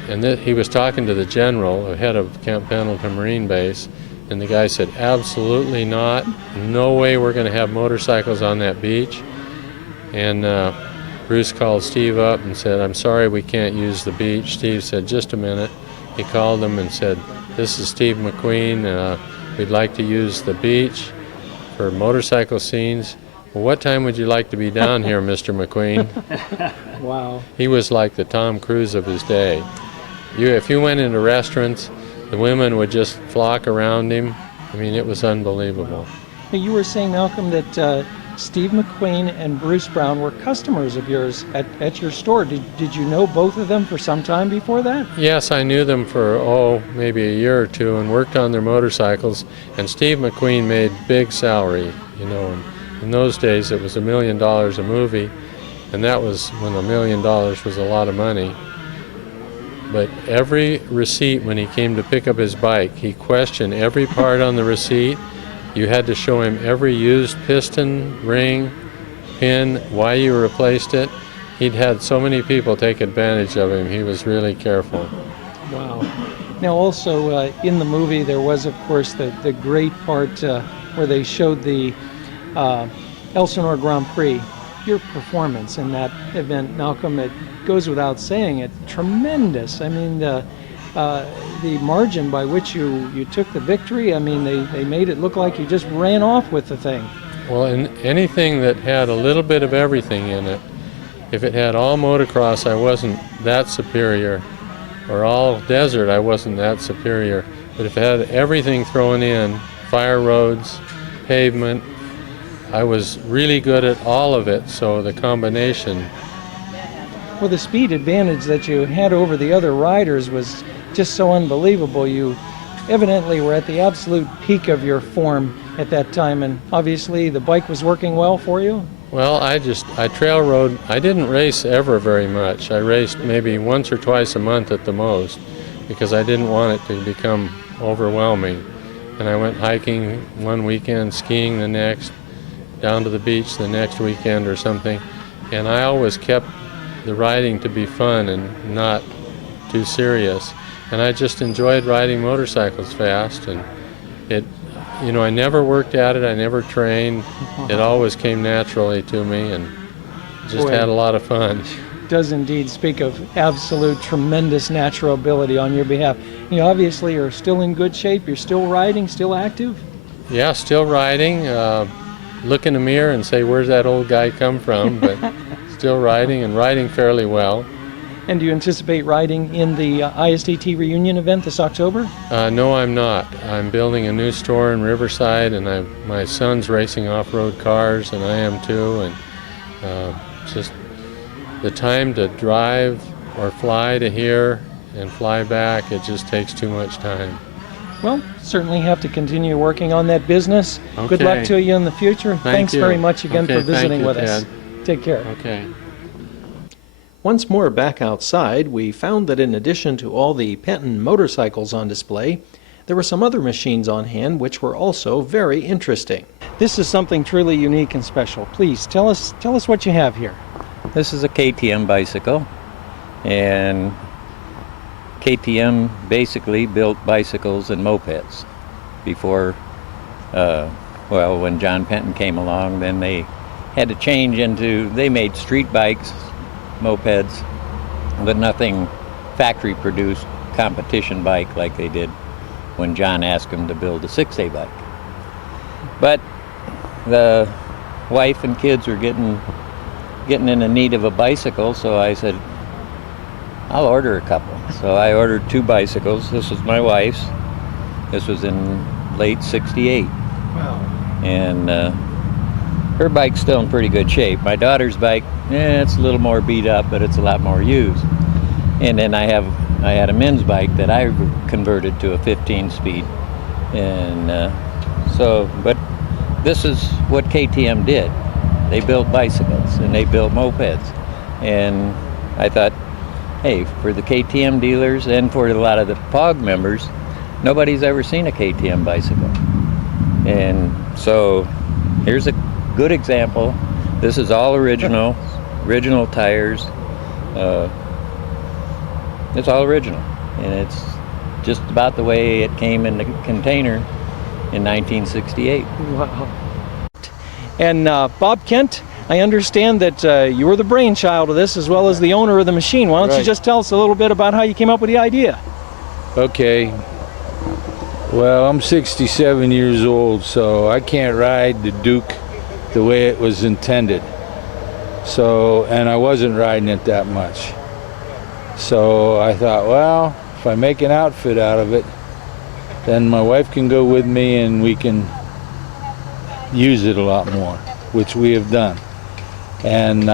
And he was talking to the general, the head of Camp Pendleton Marine Base, and the guy said, absolutely not. No way we're going to have motorcycles on that beach. And Bruce called Steve up and said, I'm sorry we can't use the beach. Steve said, just a minute. He called him and said, this is Steve McQueen. We'd like to use the beach for motorcycle scenes. Well, what time would you like to be down here, Mr. McQueen? Wow. He was like the Tom Cruise of his day. If you went into restaurants, the women would just flock around him. I mean, it was unbelievable. Hey, you were saying, Malcolm, that Steve McQueen and Bruce Brown were customers of yours at your store. Did you know both of them for some time before that? Yes, I knew them for, maybe a year or two and worked on their motorcycles. And Steve McQueen made big salary, you know. And in those days, it was $1 million a movie. And that was when $1 million was a lot of money. But every receipt, when he came to pick up his bike, he questioned every part on the receipt. You had to show him every used piston, ring, pin, why you replaced it. He'd had so many people take advantage of him. He was really careful. Wow. Now also in the movie there was, of course, the great part where they showed the Elsinore Grand Prix. Your performance in that event, Malcolm, it goes without saying, it's tremendous. I mean, the margin by which you took the victory, I mean, they made it look like you just ran off with the thing. Well, anything that had a little bit of everything in it, if it had all motocross, I wasn't that superior, or all desert, I wasn't that superior. But if it had everything thrown in, fire roads, pavement, I was really good at all of it, so the combination. Well, the speed advantage that you had over the other riders was just so unbelievable. You evidently were at the absolute peak of your form at that time, and obviously the bike was working well for you? Well, I trail rode. I didn't race ever very much. I raced maybe once or twice a month at the most because I didn't want it to become overwhelming. And I went hiking one weekend, skiing the next, down to the beach the next weekend or something. And I always kept the riding to be fun and not too serious. And I just enjoyed riding motorcycles fast. And I never worked at it, I never trained. It always came naturally to me and just had a lot of fun. Does indeed speak of absolute tremendous natural ability on your behalf. You obviously are still in good shape, you're still riding, still active? Yeah, still riding. Look in the mirror and say, where's that old guy come from? But still riding and riding fairly well. And do you anticipate riding in the ISDT reunion event this October? No, I'm not. I'm building a new store in Riverside, and my son's racing off-road cars, and I am too. And just the time to drive or fly to here and fly back, it just takes too much time. Well, certainly have to continue working on that business. Okay. Good luck to you in the future. Thanks you. very much again Okay, for visiting thank you, with Ted. us. Take care. Okay. Once more back outside, we found that in addition to all the Penton motorcycles on display, there were some other machines on hand which were also very interesting. This is something truly unique and special. Please tell us what you have here. This is a KTM bicycle, and KTM basically built bicycles and mopeds before, well, when John Penton came along, then they had to change into, they made street bikes, mopeds, but nothing factory produced competition bike like they did when John asked him to build a 6A bike. But the wife and kids were getting in the need of a bicycle, so I said, I'll order a couple. So I ordered 2 bicycles. This was my wife's. This was in late '68. Wow. And her bike's still in pretty good shape. My daughter's bike, it's a little more beat up, but it's a lot more used. And then I had a men's bike that I converted to a 15-speed. And but this is what KTM did. They built bicycles and they built mopeds. And I thought, hey, for the KTM dealers and for a lot of the POG members, nobody's ever seen a KTM bicycle. And so here's a good example. This is all original tires. It's all original, and it's just about the way it came in the container in 1968. Wow. And Bob Kent, I understand that you were the brainchild of this as well as the owner of the machine. Why don't you just tell us a little bit about how you came up with the idea? Okay. Well, I'm 67 years old, so I can't ride the Duke the way it was intended. So, and I wasn't riding it that much. So I thought, well, if I make an outfit out of it, then my wife can go with me and we can use it a lot more, which we have done. And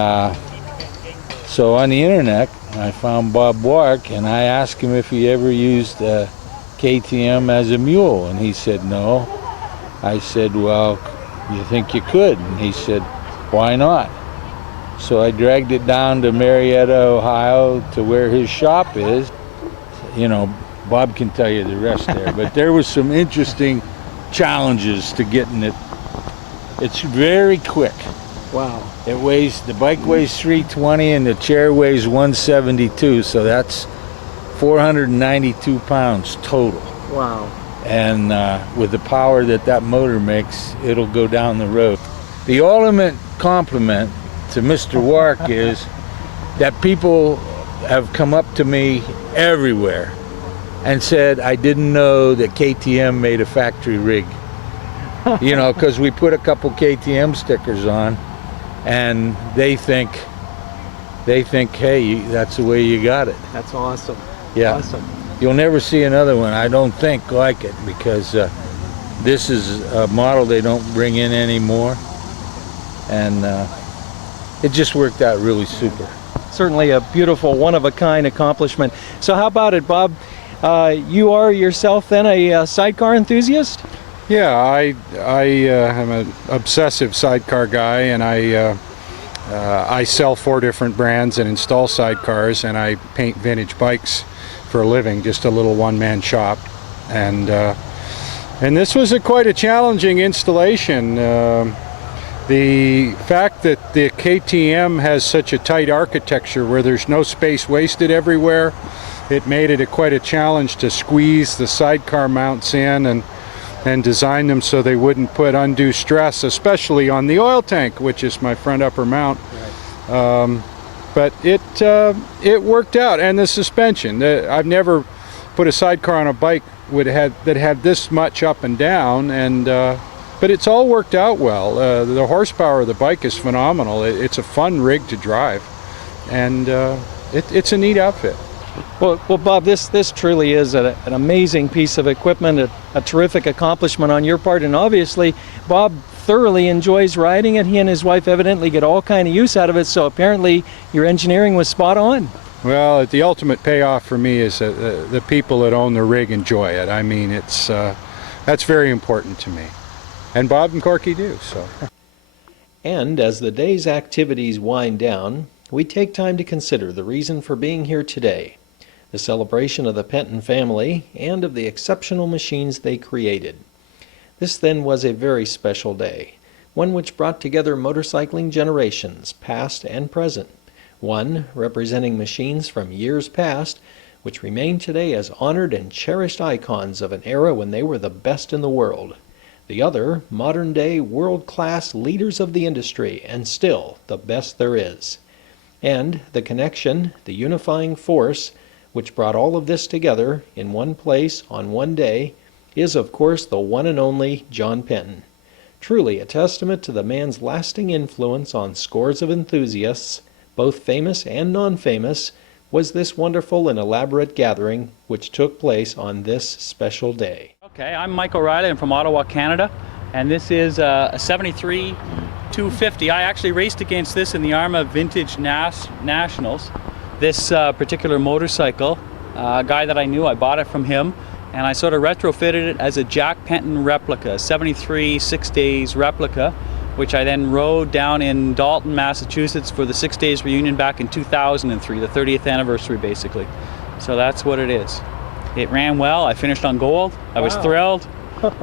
so on the internet, I found Bob Wark, and I asked him if he ever used KTM as a mule, and he said no. I said, well, you think you could? And he said, why not? So I dragged it down to Marietta, Ohio, to where his shop is. You know, Bob can tell you the rest there, but there was some interesting challenges to getting it. It's very quick. Wow. The bike weighs 320 and the chair weighs 172, so that's 492 pounds total. Wow. And with the power that motor makes, it'll go down the road. The ultimate compliment to Mr. Wark is that people have come up to me everywhere and said, I didn't know that KTM made a factory rig. You know, because we put a couple KTM stickers on, and they think, hey, that's the way you got it. That's awesome. Yeah. Awesome. You'll never see another one, I don't think, like it, because this is a model they don't bring in anymore, and it just worked out really super. Certainly a beautiful, one-of-a-kind accomplishment. So how about it, Bob? You are yourself then a sidecar enthusiast? Yeah, I am an obsessive sidecar guy, and I sell 4 different brands and install sidecars, and I paint vintage bikes for a living, just a little one-man shop. And this was quite a challenging installation. The fact that the KTM has such a tight architecture where there's no space wasted everywhere, it made it quite a challenge to squeeze the sidecar mounts in and design them so they wouldn't put undue stress, especially on the oil tank, which is my front upper mount. Right. But it worked out, and the suspension. I've never put a sidecar on a bike that had this much up and down, and but it's all worked out well. The horsepower of the bike is phenomenal. It's a fun rig to drive, and it's a neat outfit. Well, Bob, this truly is an amazing piece of equipment, a terrific accomplishment on your part, and obviously Bob thoroughly enjoys riding it. He and his wife evidently get all kind of use out of it, so apparently your engineering was spot on. Well, the ultimate payoff for me is that the people that own the rig enjoy it. I mean, that's very important to me. And Bob and Corky do, so. And as the day's activities wind down, we take time to consider the reason for being here today, the celebration of the Penton family and of the exceptional machines they created. This then was a very special day, one which brought together motorcycling generations, past and present, one representing machines from years past, which remain today as honored and cherished icons of an era when they were the best in the world. The other, modern-day, world-class leaders of the industry, and still the best there is. And the connection, the unifying force, which brought all of this together in one place on one day, is of course the one and only John Penton. Truly a testament to the man's lasting influence on scores of enthusiasts, both famous and non-famous, was this wonderful and elaborate gathering which took place on this special day. Okay, I'm Mike O'Reilly. I'm from Ottawa, Canada, and this is a 73 250. I actually raced against this in the ARMA Vintage Nationals. This particular motorcycle, a guy that I knew, I bought it from him, and I sort of retrofitted it as a Jack Penton replica, 73 6 days replica, which I then rode down in Dalton, Massachusetts for the 6 days reunion back in 2003, the 30th anniversary basically. So that's what it is. It ran well. I finished on gold. I was thrilled.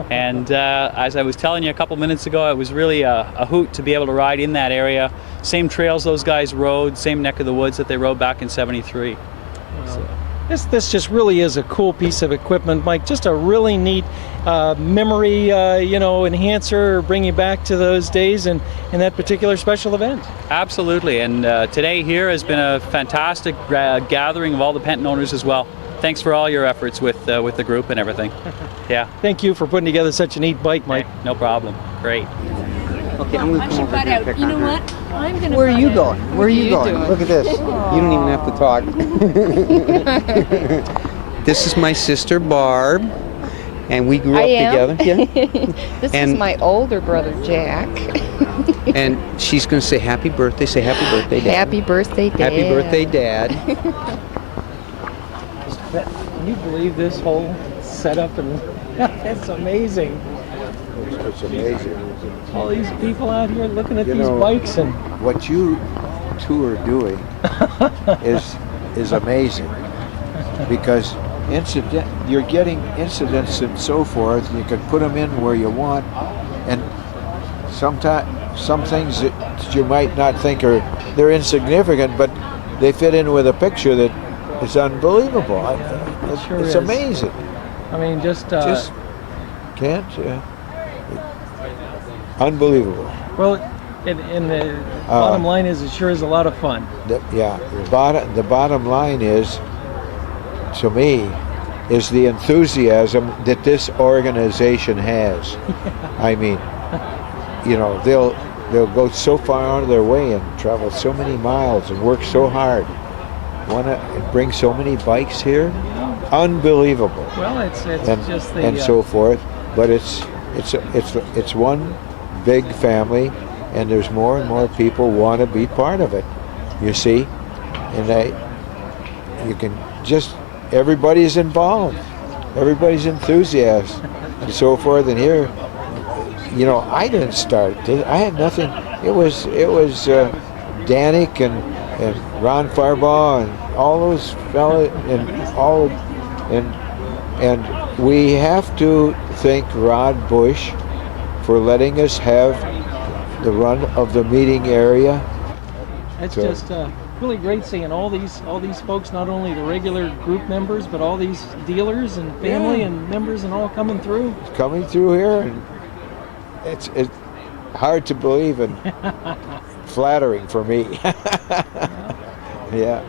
And as I was telling you a couple minutes ago, it was really a hoot to be able to ride in that area. Same trails those guys rode, same neck of the woods that they rode back in 73. So. This just really is a cool piece of equipment, Mike. Just a really neat memory, enhancer, bring you back to those days and that particular special event. Absolutely, and today here has been a fantastic gathering of all the Penton owners as well. Thanks for all your efforts with the group and everything. Yeah. Thank you for putting together such a neat bike, Mike. No problem. Great. Okay, I'm going to come over here and pick on her. What? I'm gonna. Where are you going? Where are you going? doing? Look at this. You don't even have to talk. This is my sister Barb, and we grew up together. Yeah. This is my older brother Jack. And she's going to say happy birthday. Say happy birthday, Dad. Happy birthday, Dad. Happy birthday, Dad. Can you believe this whole setup? And that's amazing. It's amazing. All these people out here looking at these bikes, and what you two are doing is amazing, because you're getting incidents and so forth. You can put them in where you want, and sometimes some things that you might not think they're insignificant, but they fit in with a picture that is unbelievable. It's amazing. I mean, just can't. Unbelievable. Well, and the bottom line is, it sure is a lot of fun. The bottom line is, to me, is the enthusiasm that this organization has. I mean, they'll go so far out of their way and travel so many miles and work so hard. Want to bring so many bikes here? Unbelievable. Well, it's just the and so forth. But it's one big family, and there's more and more people want to be part of it. You see, and you can just everybody's involved, everybody's enthusiastic, and so forth. And here, I didn't start it. I had nothing. It was Danik and Ron Farbaugh and all those fellas and we have to thank Rod Bush for letting us have the run of the meeting area. It's just really great seeing all these folks, not only the regular group members, but all these dealers and family and members and all coming through. Coming through here, and it's hard to believe and flattering for me. Yeah.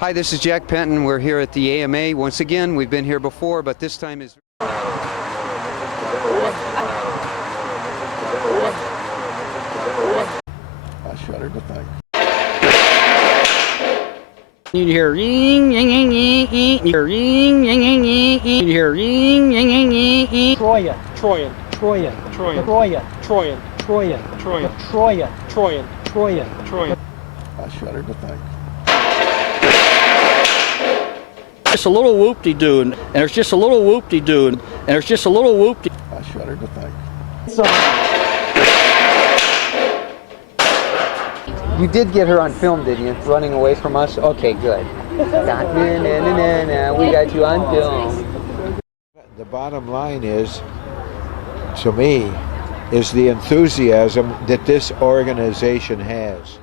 Hi, this is Jack Penton. We're here at the AMA. Once again, we've been here before, but this time is... I shudder to think. You hear ring, ring, ring, ring, ring. You hear ring, ring, ring, ring, ring. You hear ring, ring, ring, ring, ring. Troyan, Troyan, Troyan, Troyan, Troyan, Troyan, Troyan, Troyan, Troyan, Troyan, Troyan. Troyan. I shudder to think. Just a little whoop-de-doo, and there's just a little whoop-de-doo, and there's just a little whoop-de. I shudder to think. You did get her on film, didn't you? Running away from us? Okay, good. We got you on film. The bottom line is, to me, is the enthusiasm that this organization has.